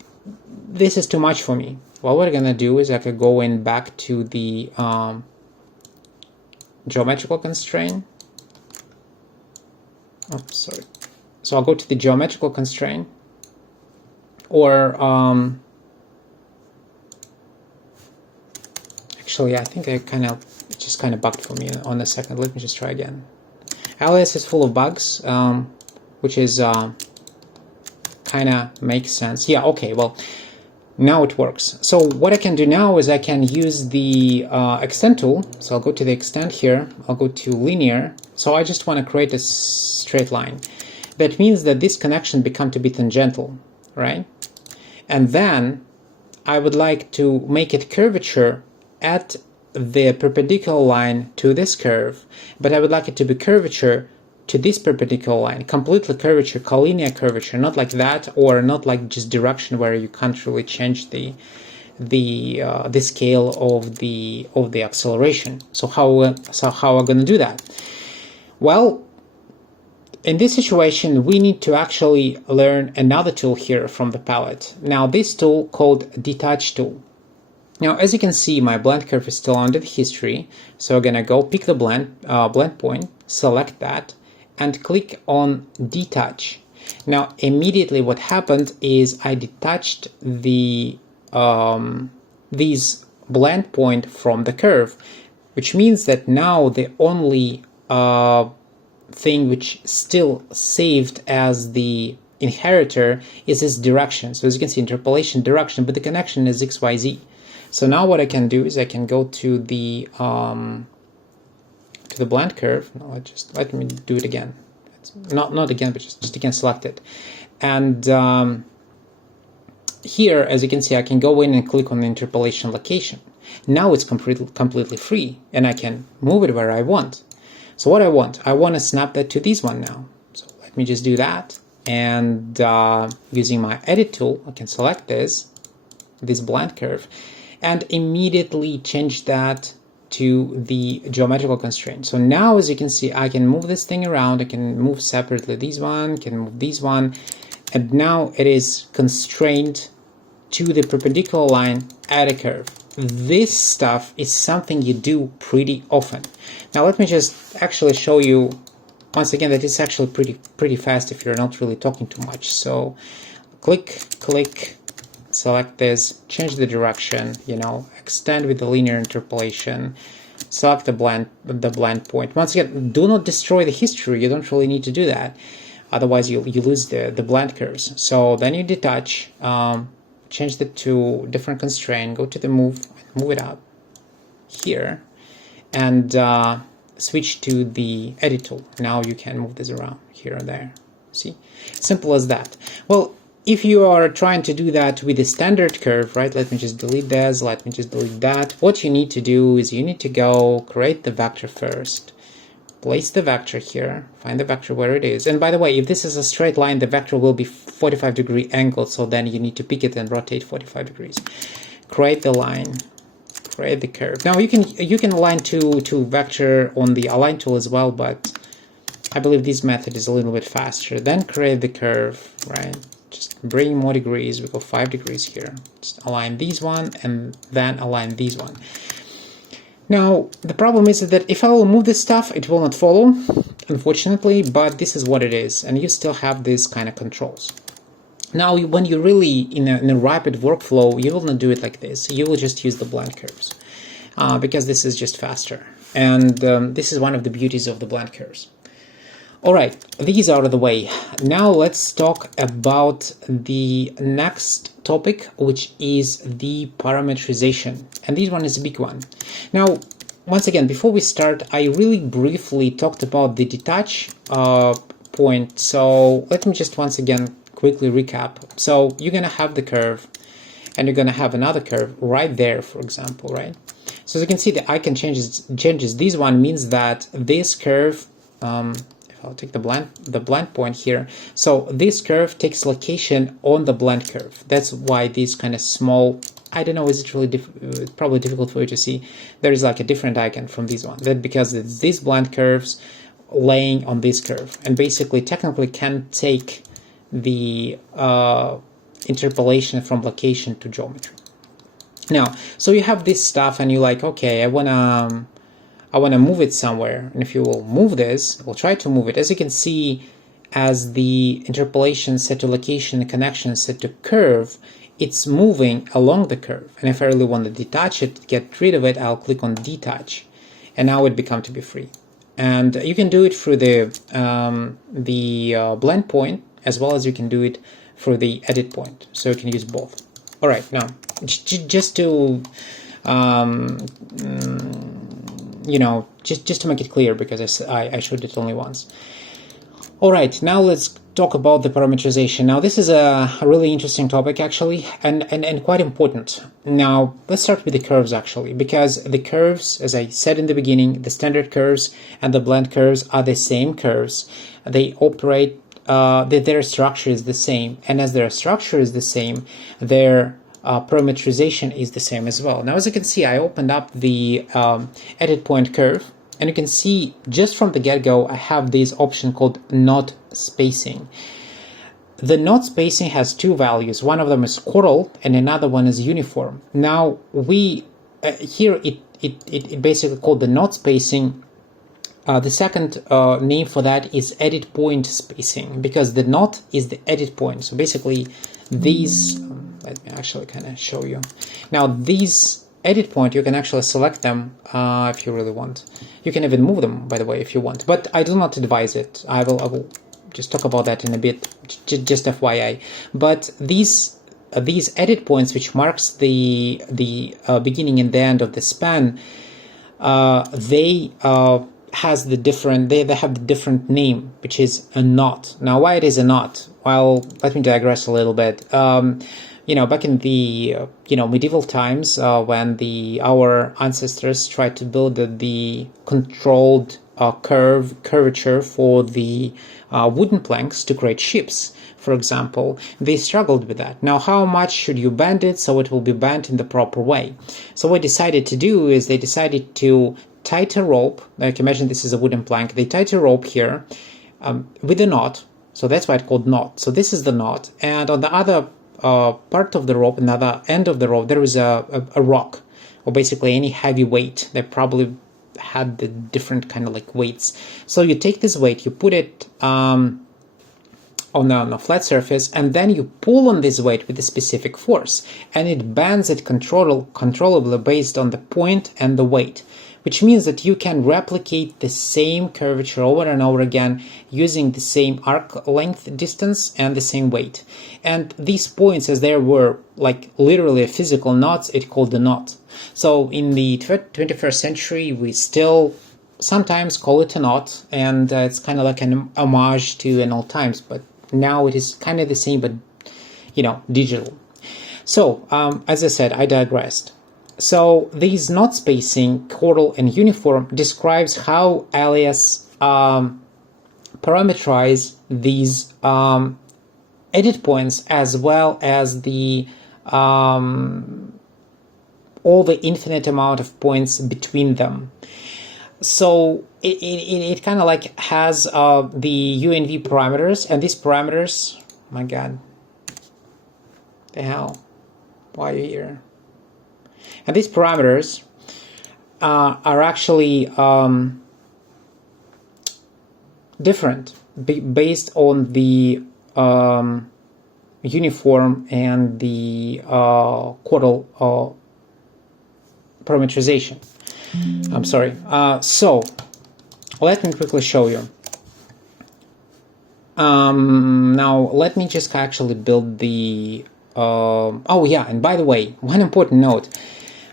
this is too much for me. What we're gonna do is I could go in back to the geometrical constraint. Oh, sorry. So I'll go to the geometrical constraint, or actually, I think it just kind of bugged for me on a second. Let me just try again. Alias is full of bugs, which is kind of makes sense. Yeah, okay, well, now it works. So what I can do now is I can use the extend tool. So I'll go to the extend here. I'll go to linear. So I just want to create a straight line. That means that this connection become to be tangential, right? And then I would like to make it curvature at the perpendicular line to this curve, but I would like it to be curvature to this perpendicular line, completely curvature, collinear curvature, not like that, or not like just direction where you can't really change the scale of the acceleration. So how we're going to do that? Well, in this situation, we need to actually learn another tool here from the palette. Now, this tool called Detach tool. Now, as you can see, my blend curve is still under the history. So we're gonna go pick the blend point, select that, and click on Detach. Now, immediately what happened is I detached the these blend point from the curve, which means that now the only thing which still saved as the inheritor is this direction. So as you can see, interpolation direction, but the connection is XYZ. So now what I can do is I can go to the blend curve. No, let me do it again. It's not again, but just again select it. And here, as you can see, I can go in and click on the interpolation location. Now it's completely free, and I can move it where I want. So what I want to snap that to this one now. So let me just do that. And using my edit tool, I can select this blend curve, and immediately change that to the geometrical constraint. So now, as you can see, I can move this thing around. I can move separately this one, can move this one, and now it is constrained to the perpendicular line at a curve. This stuff is something you do pretty often. Now let me just actually show you once again that it's actually pretty fast if you're not really talking too much. So click, select this, change the direction, extend with the linear interpolation, select the blend point. Once again, do not destroy the history. You don't really need to do that. Otherwise you lose the blend curves. So then you detach, change it to different constraint, go to the move it up here, and switch to the edit tool. Now you can move this around here and there. See? Simple as that. Well, if you are trying to do that with a standard curve, right, let me just delete this, let me just delete that. What you need to do is you need to go create the vector first. Place the vector here, find the vector where it is. And by the way, if this is a straight line, the vector will be 45-degree angle, so then you need to pick it and rotate 45 degrees. Create the line, create the curve. Now you can align to vector on the align tool as well, but I believe this method is a little bit faster. Then create the curve, right? Just bring more degrees, we go 5 degrees here. Just align these one and then align these one. Now, the problem is that if I will move this stuff, it will not follow, unfortunately, but this is what it is, and you still have these kind of controls. Now, when you're really in a rapid workflow, you will not do it like this. You will just use the blend curves, because this is just faster. And this is one of the beauties of the blend curves. All right, these are out of the way. Now let's talk about the next topic, which is the parametrization. And this one is a big one. Now, once again, before we start, I really briefly talked about the detach point. So let me just once again quickly recap. So you're going to have the curve, and you're going to have another curve right there, for example, right? So as you can see, the icon changes. This one means that this curve, if I'll take the blend point here, so this curve takes location on the blend curve. That's why these kind of small, I don't know, is it really probably difficult for you to see. There is like a different icon from this one. That because it's these blend curves laying on this curve, and basically technically can take the interpolation from location to geometry. Now, so you have this stuff, and you're like, okay, I wanna move it somewhere. And if you will move this, we'll try to move it. As you can see, as the interpolation set to location, the connection set to curve, it's moving along the curve. And if I really want to detach it, get rid of it, I'll click on detach, and now it becomes to be free. And you can do it through the blend point, as well as you can do it through the edit point. So you can use both. All right, now just to just to make it clear, because I showed it only once. All right, now let's talk about the parametrization. Now this is a really interesting topic actually, and quite important. Now let's start with the curves actually, because the curves, as I said in the beginning, the standard curves and the blend curves are the same curves. They operate, their structure is the same, and as their structure is the same, their parametrization is the same as well. Now as you can see, I opened up the edit point curve, and you can see just from the get-go I have this option called not spacing. The not spacing has two values. One of them is chordal and another one is uniform. Now we here it basically called the not spacing. The second name for that is edit point spacing, because the not is the edit point. So basically these, let me actually kind of show you. Now these edit point, you can actually select them if you really want. You can even move them, by the way, if you want, but I do not advise it. I will just talk about that in a bit, just FYI. But these edit points, which marks the beginning and the end of the span, they have the different name, which is a knot. Now why it is a knot? Well, let me digress a little bit. Back in the medieval times, when our ancestors tried to build the controlled curvature for the wooden planks to create ships, for example, they struggled with that. Now, how much should you bend it so it will be bent in the proper way? So what they decided to do is they decided to tie a rope. Like imagine this is a wooden plank. They tied a rope here with a knot. So that's why it's called knot. So this is the knot, and on the other part of the rope, another end of the rope, there is a rock, or basically any heavy weight. They probably had the different kind of like weights. So you take this weight, you put it on a flat surface, and then you pull on this weight with a specific force, and it bends it controllably based on the point and the weight, which means that you can replicate the same curvature over and over again using the same arc length distance and the same weight. And these points, as there were like literally physical knots, it called the knot. So in the 21st century, we still sometimes call it a knot, and it's kind of like an homage to an old times, but now it is kind of the same, but digital. So as I said, I digressed. So these knot spacing, chordal and uniform, describes how Alias parametrize these edit points, as well as the all the infinite amount of points between them. So it kind of like has the UNV parameters, and these parameters, my God, the hell, why are you here? And these parameters are actually different based on the uniform and the chordal parametrization. I'm sorry. So let me quickly show you. Now let me just actually build the. Oh yeah, and by the way, one important note.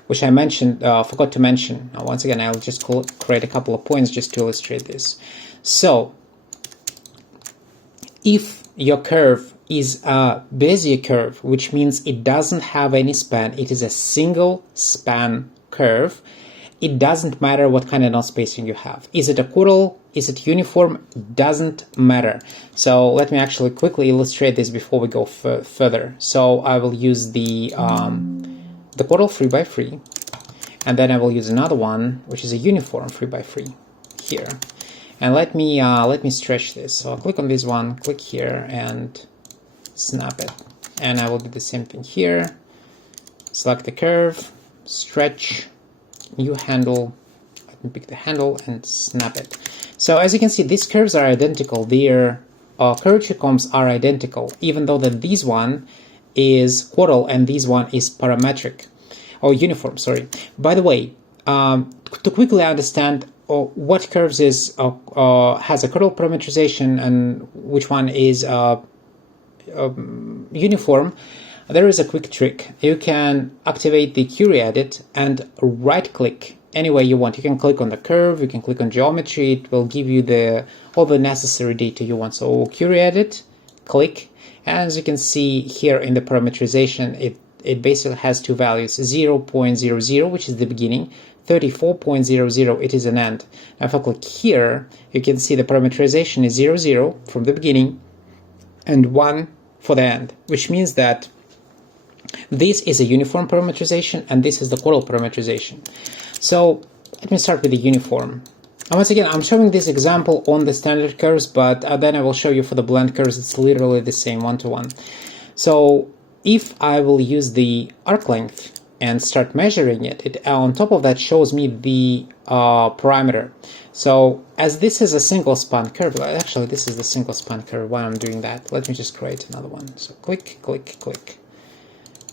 which I mentioned, forgot to mention. Now, once again, I'll just create a couple of points just to illustrate this. So, if your curve is a Bezier curve, which means it doesn't have any span, it is a single span curve, it doesn't matter what kind of knot spacing you have. Is it a chordal? Is it uniform? Doesn't matter. So let me actually quickly illustrate this before we go further. So I will use the chordal 3x3, and then I will use another one, which is a uniform 3x3 here. And let me stretch this. So I'll click on this one, click here, and snap it. And I will do the same thing here. Select the curve, stretch, new handle. Let me pick the handle and snap it. So as you can see, these curves are identical. Their curvature comps are identical, even though that this one is chordal and this one is parametric, or uniform, sorry. By the way, to quickly understand what curves has a chordal parametrization and which one is uniform, there is a quick trick. You can activate the query edit and right click any way you want. You can click on the curve, you can click on geometry, it will give you all the necessary data you want. So query edit, click, and as you can see here in the parametrization, it basically has two values, 0.00, which is the beginning, 34.00, it is an end. Now if I click here, you can see the parametrization is 00 from the beginning and 1 for the end, which means that this is a uniform parametrization and this is the chordal parametrization. So let me start with the uniform. And once again, I'm showing this example on the standard curves, but then I will show you for the blend curves, it's literally the same one-to-one. So if I will use the arc length and start measuring it, on top of that shows me the parameter. So as this is a single span curve, actually this is the single span curve. While I'm doing that, let me just create another one. So click, click, click.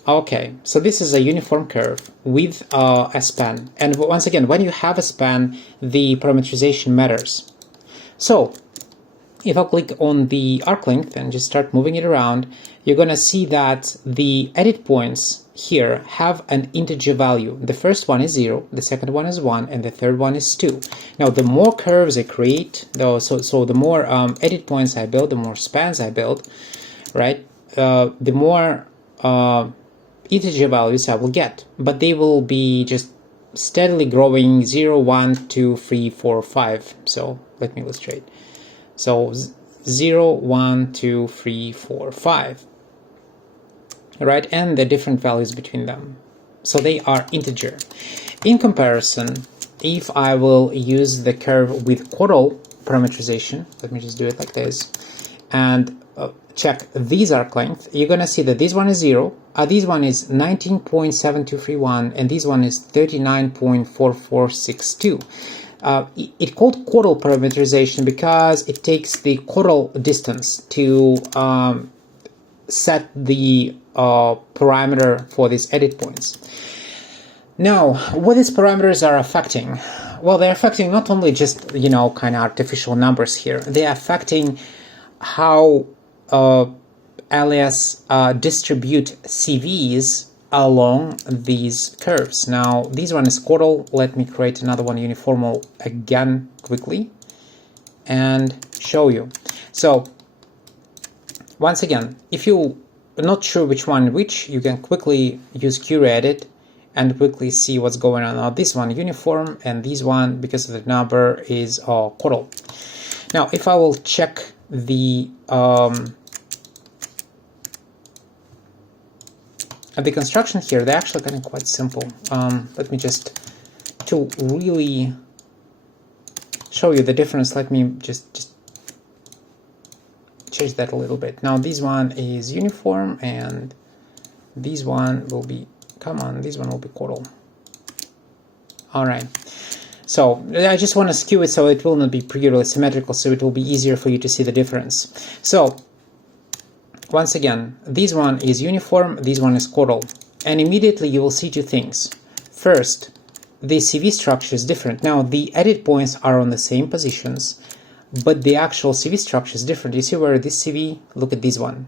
Okay, so this is a uniform curve with a span. And once again, when you have a span, the parametrization matters. So if I click on the arc length and just start moving it around, you're going to see that the edit points here have an integer value. The first one is 0, the second one is 1, and the third one is 2. Now, the more curves I create, so the more edit points I build, the more spans I build, right? The more integer values I will get, but they will be just steadily growing 0, 1, 2, 3, 4, 5. So let me illustrate. So 0, 1, 2, 3, 4, 5. Right, and the different values between them. So they are integer. In comparison, if I will use the curve with chordal parametrization, let me just do it like this, and check these arc length, you're going to see that this one is 0, this one is 19.7231, and this one is 39.4462. It's called chordal parametrization because it takes the chordal distance to set the parameter for these edit points. Now, what these parameters are affecting? Well, they're affecting not only just, kind of artificial numbers here, they're affecting how Alias distribute CVs along these curves. Now, this one is chordal. Let me create another one uniformal again quickly and show you. So, once again, if you're not sure which one which, you can quickly use query edit and quickly see what's going on. Now, this one uniform, and this one, because of the number, is chordal. Now, if I will check the construction here, they're actually kind of quite simple. Let me just, to really show you the difference, let me just change that a little bit. Now this one is uniform, and this one will be, this one will be chordal. All right. So I just want to skew it so it will not be purely symmetrical, so it will be easier for you to see the difference. So once again, this one is uniform, this one is chordal, and immediately you will see two things. First, the CV structure is different. Now the edit points are on the same positions, but the actual CV structure is different. You see where this CV, look at this one,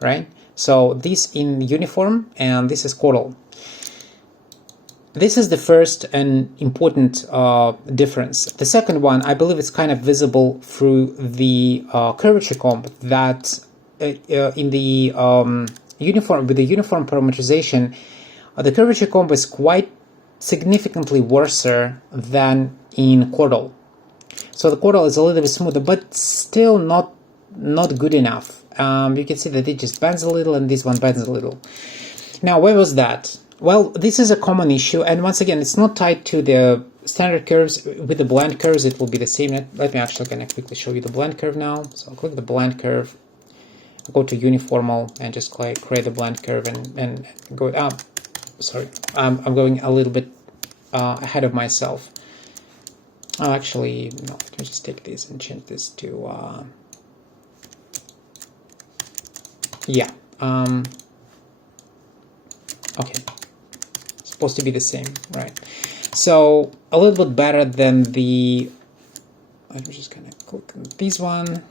right? So this in uniform and this is chordal. this is the first and important difference. The second one, I believe it's kind of visible through the curvature comp, that in the uniform, with the uniform parameterization, the curvature comp is quite significantly worse than in Chordal. So the Chordal is a little bit smoother, but still not good enough. You can see that it just bends a little and this one bends a little. Now, why was that? Well, this is a common issue, and once again, it's not tied to the standard curves. With the blend curves, it will be the same. Let me actually kind of quickly show you the blend curve now. So I'll click the blend curve, go to uniformal, and just create the blend curve and go up. Sorry, I'm going a little bit ahead of myself. Actually, no, let me just take this and change this to, yeah, okay, supposed to be the same, right? So a little bit better than the, let me just kind of click on this one.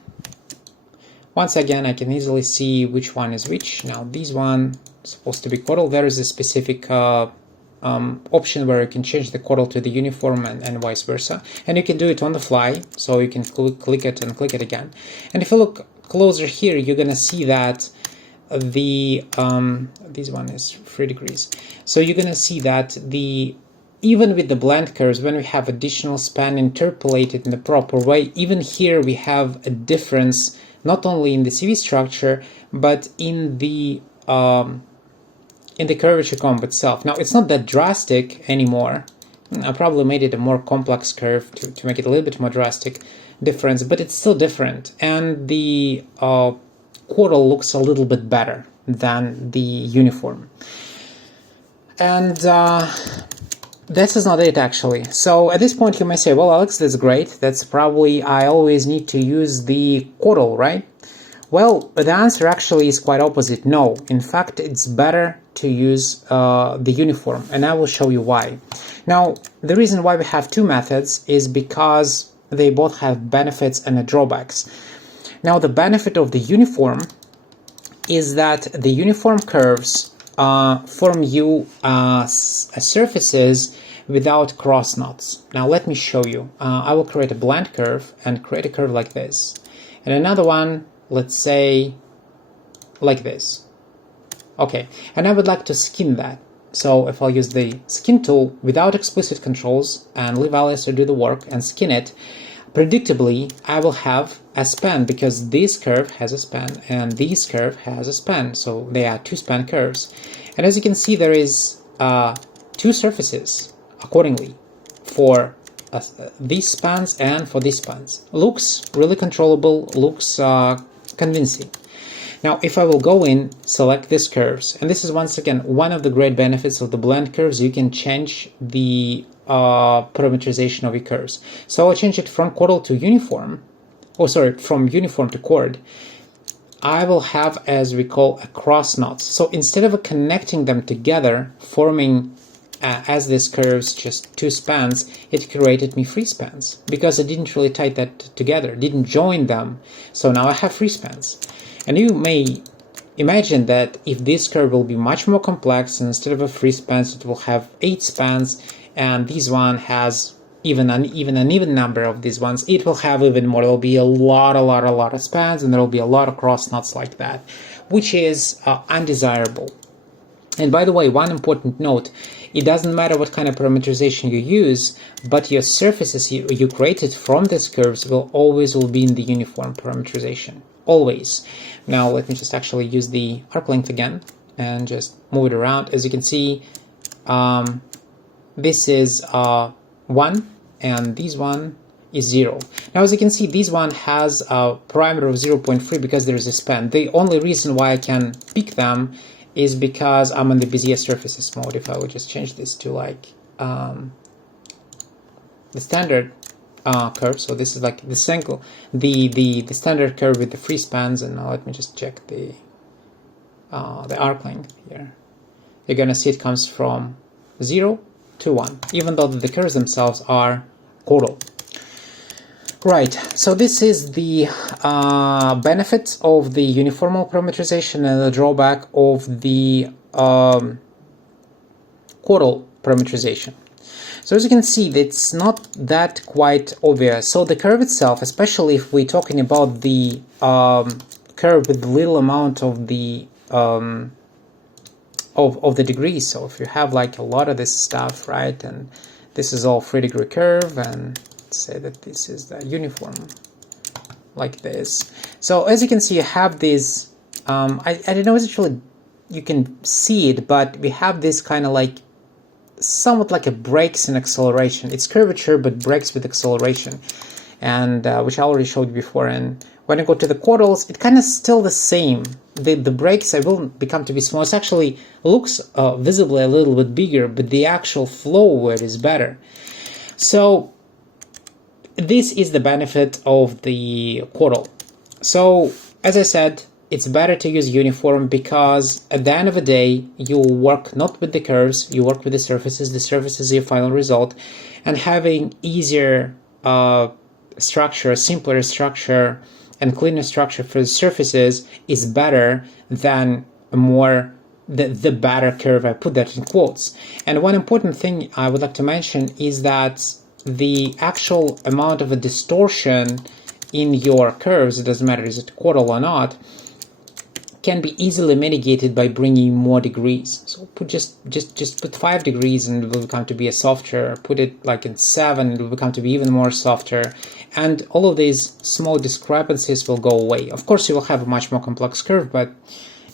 Once again, I can easily see which one is which. Now this one is supposed to be Chordal. There is a specific option where you can change the Chordal to the uniform and vice versa. And you can do it on the fly, so you can click it and click it again. And if you look closer here, you're gonna see that the this one is 3 degrees. So you're gonna see that even with the blend curves, when we have additional span interpolated in the proper way, even here we have a difference not only in the CV structure but in the curvature comp itself. Now it's not that drastic anymore. I probably made it a more complex curve to make it a little bit more drastic difference, but it's still different, and the Chordal looks a little bit better than the uniform. And this is not it, actually. So at this point you may say, well, Alex, that's great. That's probably, I always need to use the Chordal, right? Well, the answer actually is quite opposite. No, in fact, it's better to use the uniform, and I will show you why. Now, the reason why we have two methods is because they both have benefits and drawbacks. Now, the benefit of the uniform is that the uniform curves form you surfaces without cross knots. Now, let me show you. I will create a blend curve and create a curve like this, and another one, let's say, like this. Okay, and I would like to skin that. So if I'll use the skin tool without explicit controls and leave Alias to do the work and skin it, predictably I will have a span, because this curve has a span and this curve has a span. So they are two span curves. And as you can see, there is two surfaces accordingly for these spans and for these spans. Looks really controllable, looks convincing. Now, if I will go in, select these curves, and this is once again one of the great benefits of the blend curves, you can change the parameterization of your curves. So I'll change it from Chordal to uniform, from uniform to Chord. I will have, as we call, a cross knots. So instead of connecting them together, forming as these curves just two spans, it created me three spans, because I didn't really tie that together, didn't join them. So now I have three spans. And you may imagine that if this curve will be much more complex, and instead of 3 spans, it will have 8 spans, and this one has even an even number of these ones, it will have even more. There will be a lot of spans, and there will be a lot of cross knots like that, which is undesirable. And by the way, one important note, it doesn't matter what kind of parameterization you use, but your surfaces you created from these curves will always be in the uniform parameterization. Always. Now let me just actually use the arc length again and just move it around. As you can see, this is 1 and this one is 0. Now as you can see, this one has a parameter of 0.3 because there is a span. The only reason why I can pick them is because I'm on the Bezier surfaces mode. If I would just change this to like the standard curve, so this is like the standard curve with the 3 spans, and now let me just check the arc length here. You're gonna see it comes from 0 to 1, even though the curves themselves are Chordal. Right, so this is the benefit of the uniformal parameterization and the drawback of the Chordal parametrization. So as you can see, it's not that quite obvious. So the curve itself, especially if we're talking about the curve with little amount of the of the degrees. So if you have like a lot of this stuff, right, and this is all 3-degree curve, and say that this is the uniform, like this. So as you can see, you have these. I don't know if actually you can see it, but we have this kind of like somewhat like a brakes and acceleration. It's curvature but brakes with acceleration, and which I already showed you before. And when I go to the chordals, it kind of still the same. The brakes will become to be small. It actually looks visibly a little bit bigger, but the actual flow word is better. So this is the benefit of the chordal. So as I said, it's better to use uniform because at the end of the day, you work not with the curves, you work with the surfaces. The surface is your final result, and having easier structure, simpler structure, and cleaner structure for the surfaces is better than the better curve. I put that in quotes. And one important thing I would like to mention is that the actual amount of a distortion in your curves, it doesn't matter is it chordal or not, can be easily mitigated by bringing more degrees. So put just put 5 degrees and it will become to be a softer. Put it like in 7, it will become to be even more softer. And all of these small discrepancies will go away. Of course, you will have a much more complex curve, but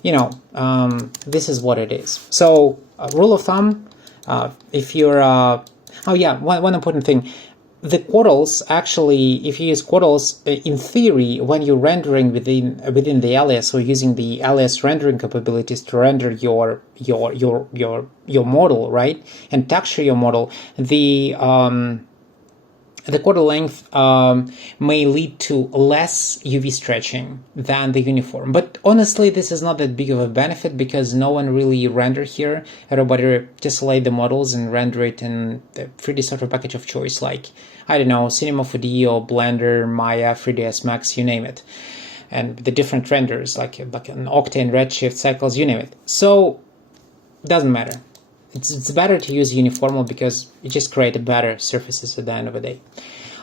you know, this is what it is. So rule of thumb, if you're, oh yeah, one important thing. The chordals, actually, if you use chordals, in theory, when you're rendering within the alias, or using the alias rendering capabilities to render your model, right, and texture your model, the chordal length may lead to less UV stretching than the uniform. But honestly, this is not that big of a benefit because no one really render here. Everybody tessellate the models and render it in the 3D software package of choice, like, I don't know, Cinema 4D or Blender, Maya, 3ds Max, you name it. And the different renders, like an Octane, Redshift, Cycles, you name it. So, doesn't matter. It's better to use uniformal because you just create better surfaces at the end of the day.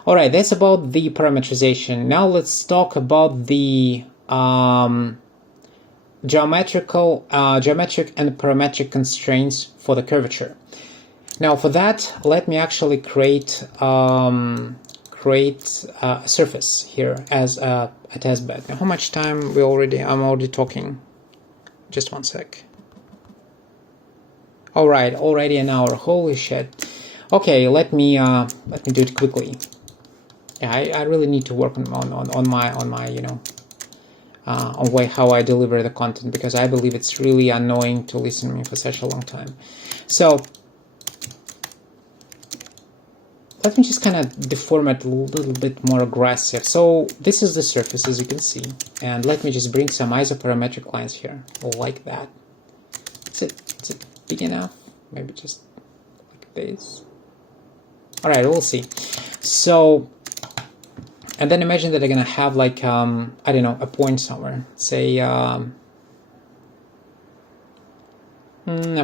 All right, that's about the parametrization. Now let's talk about the geometric and parametric constraints for the curvature. Now for that, let me actually create a surface here as a test bed. Now, how much time I'm already talking? Just one sec. All right, already an hour. Holy shit. Okay, let me do it quickly. Yeah, I really need to work on my you know on how I deliver the content, because I believe it's really annoying to listen to me for such a long time. So let me just kind of deform it a little bit more aggressive. So this is the surface, as you can see, and let me just bring some isoparametric lines here, like that. Is it big enough? Maybe just like this. All right, we'll see. So, and then imagine that I'm gonna have like I don't know, a point somewhere. Say a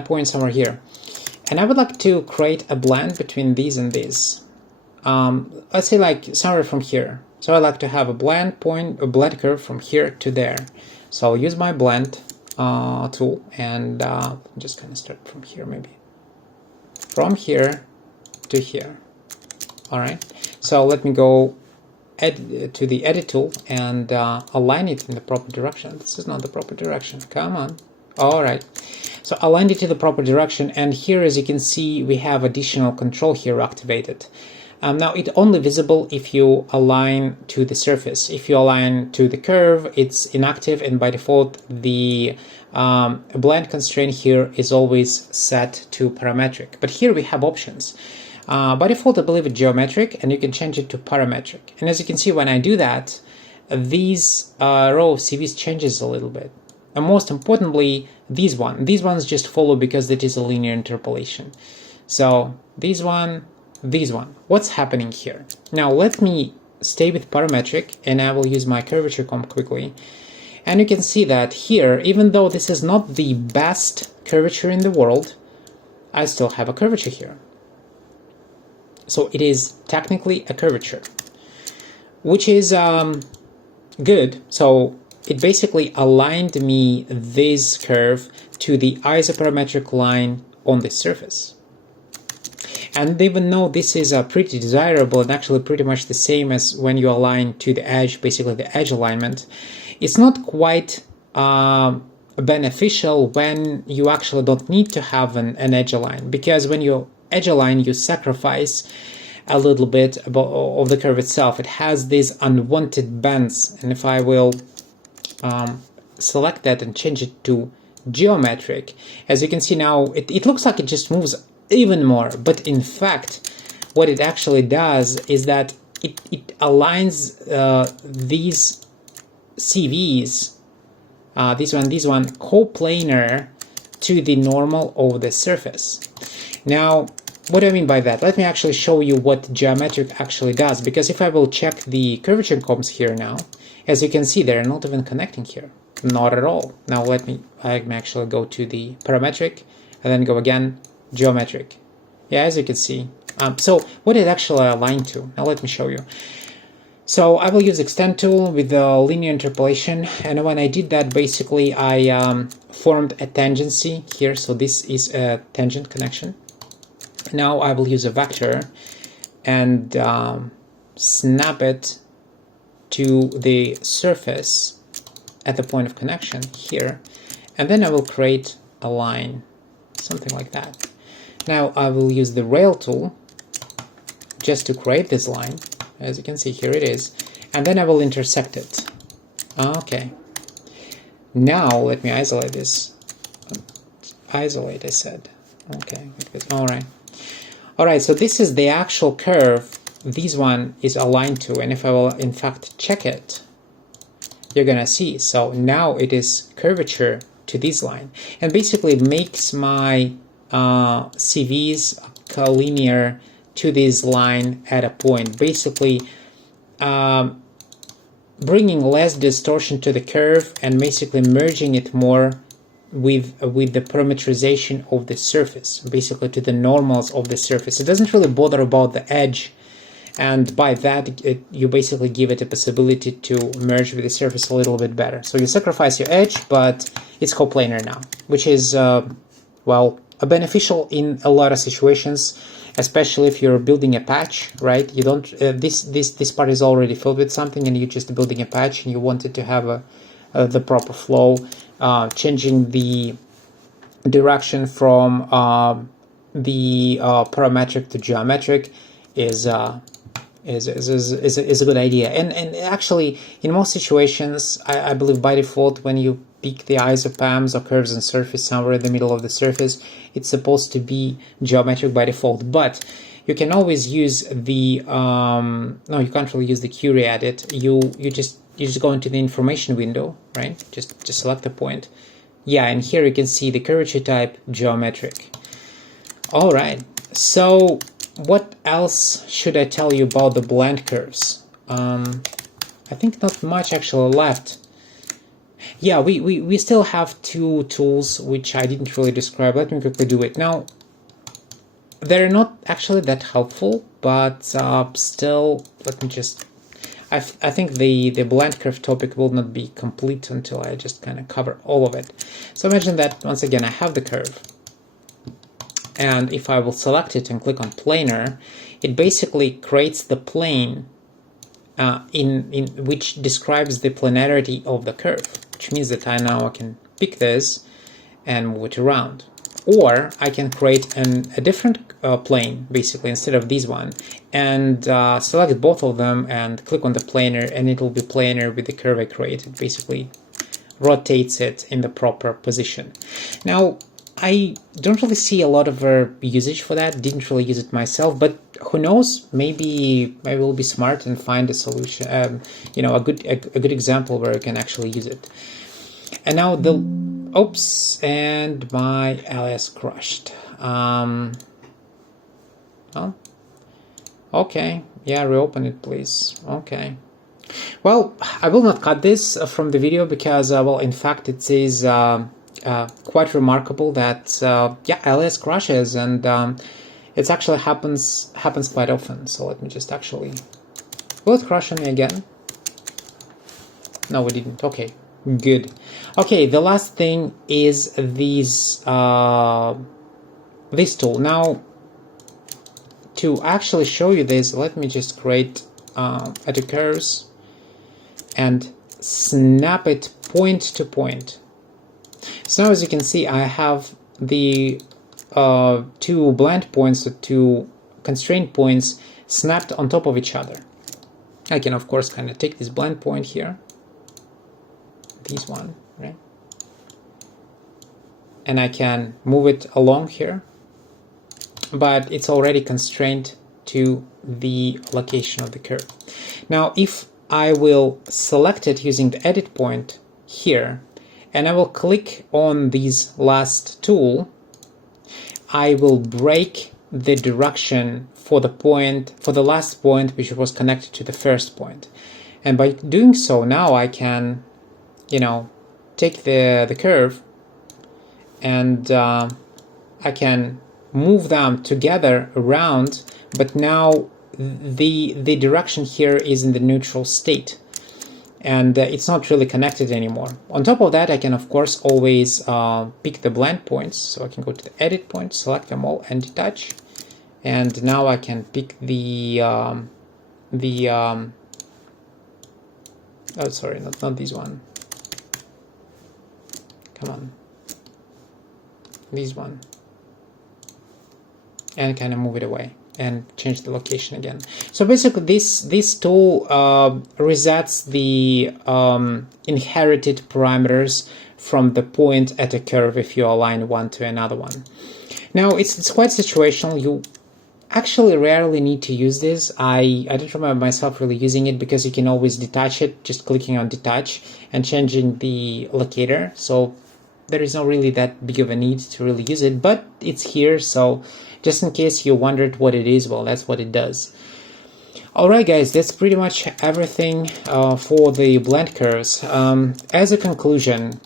point somewhere here, and I would like to create a blend between these and these. Let's say like somewhere from here. So I like to have a blend curve from here to there. So I'll use my blend tool, and just kind of start from here, maybe from here to here. All right, so let me go to the edit tool and align it in the proper direction. This is not the proper direction, come on. All right, so align it to the proper direction, and here, as you can see, we have additional control here activated. Now it's only visible if you align to the surface. If you align to the curve, it's inactive, and by default the blend constraint here is always set to parametric. But here we have options. By default, I believe it's geometric, and you can change it to parametric. And as you can see, when I do that, these row of CVs changes a little bit. And most importantly, these ones just follow because it is a linear interpolation. So these one. What's happening here? Now let me stay with parametric, and I will use my curvature comp quickly. And you can see that here, even though this is not the best curvature in the world, I still have a curvature here. So it is technically a curvature, which is good. So it basically aligned me this curve to the isoparametric line on the surface. And even though this is pretty desirable and actually pretty much the same as when you align to the edge, basically the edge alignment, it's not quite beneficial when you actually don't need to have an edge align, because when you edge align, you sacrifice a little bit of the curve itself. It has these unwanted bends, and if I will select that and change it to geometric, as you can see now, it looks like it just moves even more, but in fact what it actually does is that it aligns these CVs, this one coplanar to the normal of the surface. Now what do I mean by that? Let me actually show you what geometric actually does, because if I will check the curvature comps here now, as you can see, they're not even connecting here, not at all. Now let me actually go to the parametric and then go again geometric. Yeah, as you can see. So what it actually aligned to, now let me show you. So I will use extend tool with the linear interpolation, and when I did that, basically I formed a tangency here. So this is a tangent connection. Now I will use a vector and snap it to the surface at the point of connection here, and then I will create a line, something like that. Now I will use the rail tool just to create this line. As you can see, here it is, and then I will intersect it. Okay, now let me isolate this. Isolate, I said. Okay, all right, so this is the actual curve this one is aligned to, and if I will in fact check it, you're gonna see. So now it is curvature to this line, and basically it makes my CVs collinear to this line at a point, basically bringing less distortion to the curve and basically merging it more with the parametrization of the surface, basically to the normals of the surface. It doesn't really bother about the edge, and by that you basically give it a possibility to merge with the surface a little bit better. So you sacrifice your edge, but it's coplanar now, which is well, beneficial in a lot of situations, especially if you're building a patch, right? You don't this part is already filled with something, and you're just building a patch, and you want it to have the proper flow. Changing the direction from the parametric to geometric is a good idea, and actually in most situations I believe by default when you pick the isopams or curves on surface somewhere in the middle of the surface, it's supposed to be geometric by default, but you can always use the no, you can't really use the query edit. You just go into the information window, right? Just select a point. Yeah, and here you can see the curvature type geometric. All right, so what else should I tell you about the blend curves? I think not much actually left. Yeah, we still have two tools which I didn't really describe. Let me quickly do it. Now, they're not actually that helpful, but still, let me just... I think the blend curve topic will not be complete until I just kind of cover all of it. So imagine that, once again, I have the curve. And if I will select it and click on planar, it basically creates the plane in which describes the planarity of the curve, which means that I can pick this and move it around. Or I can create a different plane, basically, instead of this one, and select both of them and click on the planar, and it will be planar with the curve I created. Basically rotates it in the proper position. Now, I don't really see a lot of usage for that, didn't really use it myself, but who knows, maybe I will be smart and find a solution, you know, a good example where I can actually use it. And now oops, and my alias crashed. Well, okay, yeah, reopen it, please. Okay. Well, I will not cut this from the video because, well, in fact, it is quite remarkable that yeah, Alias crashes, and it actually happens quite often. So let me just actually, will it crash on me again? No, we didn't. Okay, good. Okay, the last thing is this tool. Now, to actually show you this, let me just create edit curves and snap it point to point. So now, as you can see, I have the two blend points, the two constraint points snapped on top of each other. I can, of course, kind of take this blend point here, this one, right? And I can move it along here, but it's already constrained to the location of the curve. Now, if I will select it using the edit point here, and I will click on this last tool, I will break the direction for the point, for the last point which was connected to the first point. And by doing so, now I can, you know, take the curve and I can move them together around, but now the direction here is in the neutral state, and it's not really connected anymore. On top of that, I can, of course, always pick the blend points. So I can go to the edit point, select them all, and detach. And now I can pick the oh, sorry, not this one. Come on, this one, and kind of move it away and change the location again. So basically, this tool resets the inherited parameters from the point at a curve if you align one to another one. Now, it's quite situational. You actually rarely need to use this. I don't remember myself really using it, because you can always detach it, just clicking on detach and changing the locator. So there is not really that big of a need to really use it, but it's here. So just in case you wondered what it is, well, that's what it does. Alright guys, that's pretty much everything for the blend curves. As a conclusion,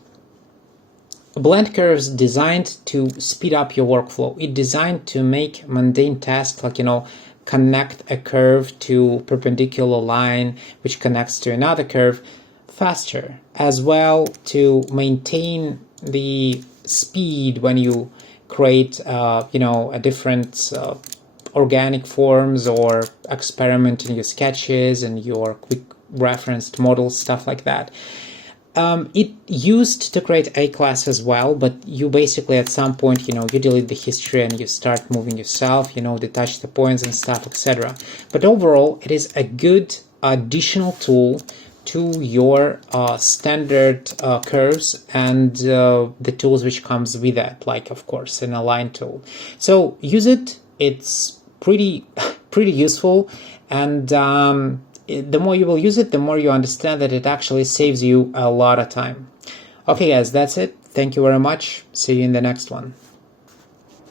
blend curves designed to speed up your workflow. It's designed to make mundane tasks like, you know, connect a curve to perpendicular line which connects to another curve faster, as well to maintain the speed when you create you know, a different organic forms, or experiment in your sketches and your quick referenced models, stuff like that. It used to create a class as well, but you basically at some point, you know, you delete the history and you start moving yourself, you know, detach the points and stuff, etc. But overall, it is a good additional tool to your standard curves and the tools which comes with that, like, of course, an align tool. So use it. It's pretty useful, and the more you will use it, the more you understand that it actually saves you a lot of time. Okay guys, that's it. Thank you very much. See you in the next one.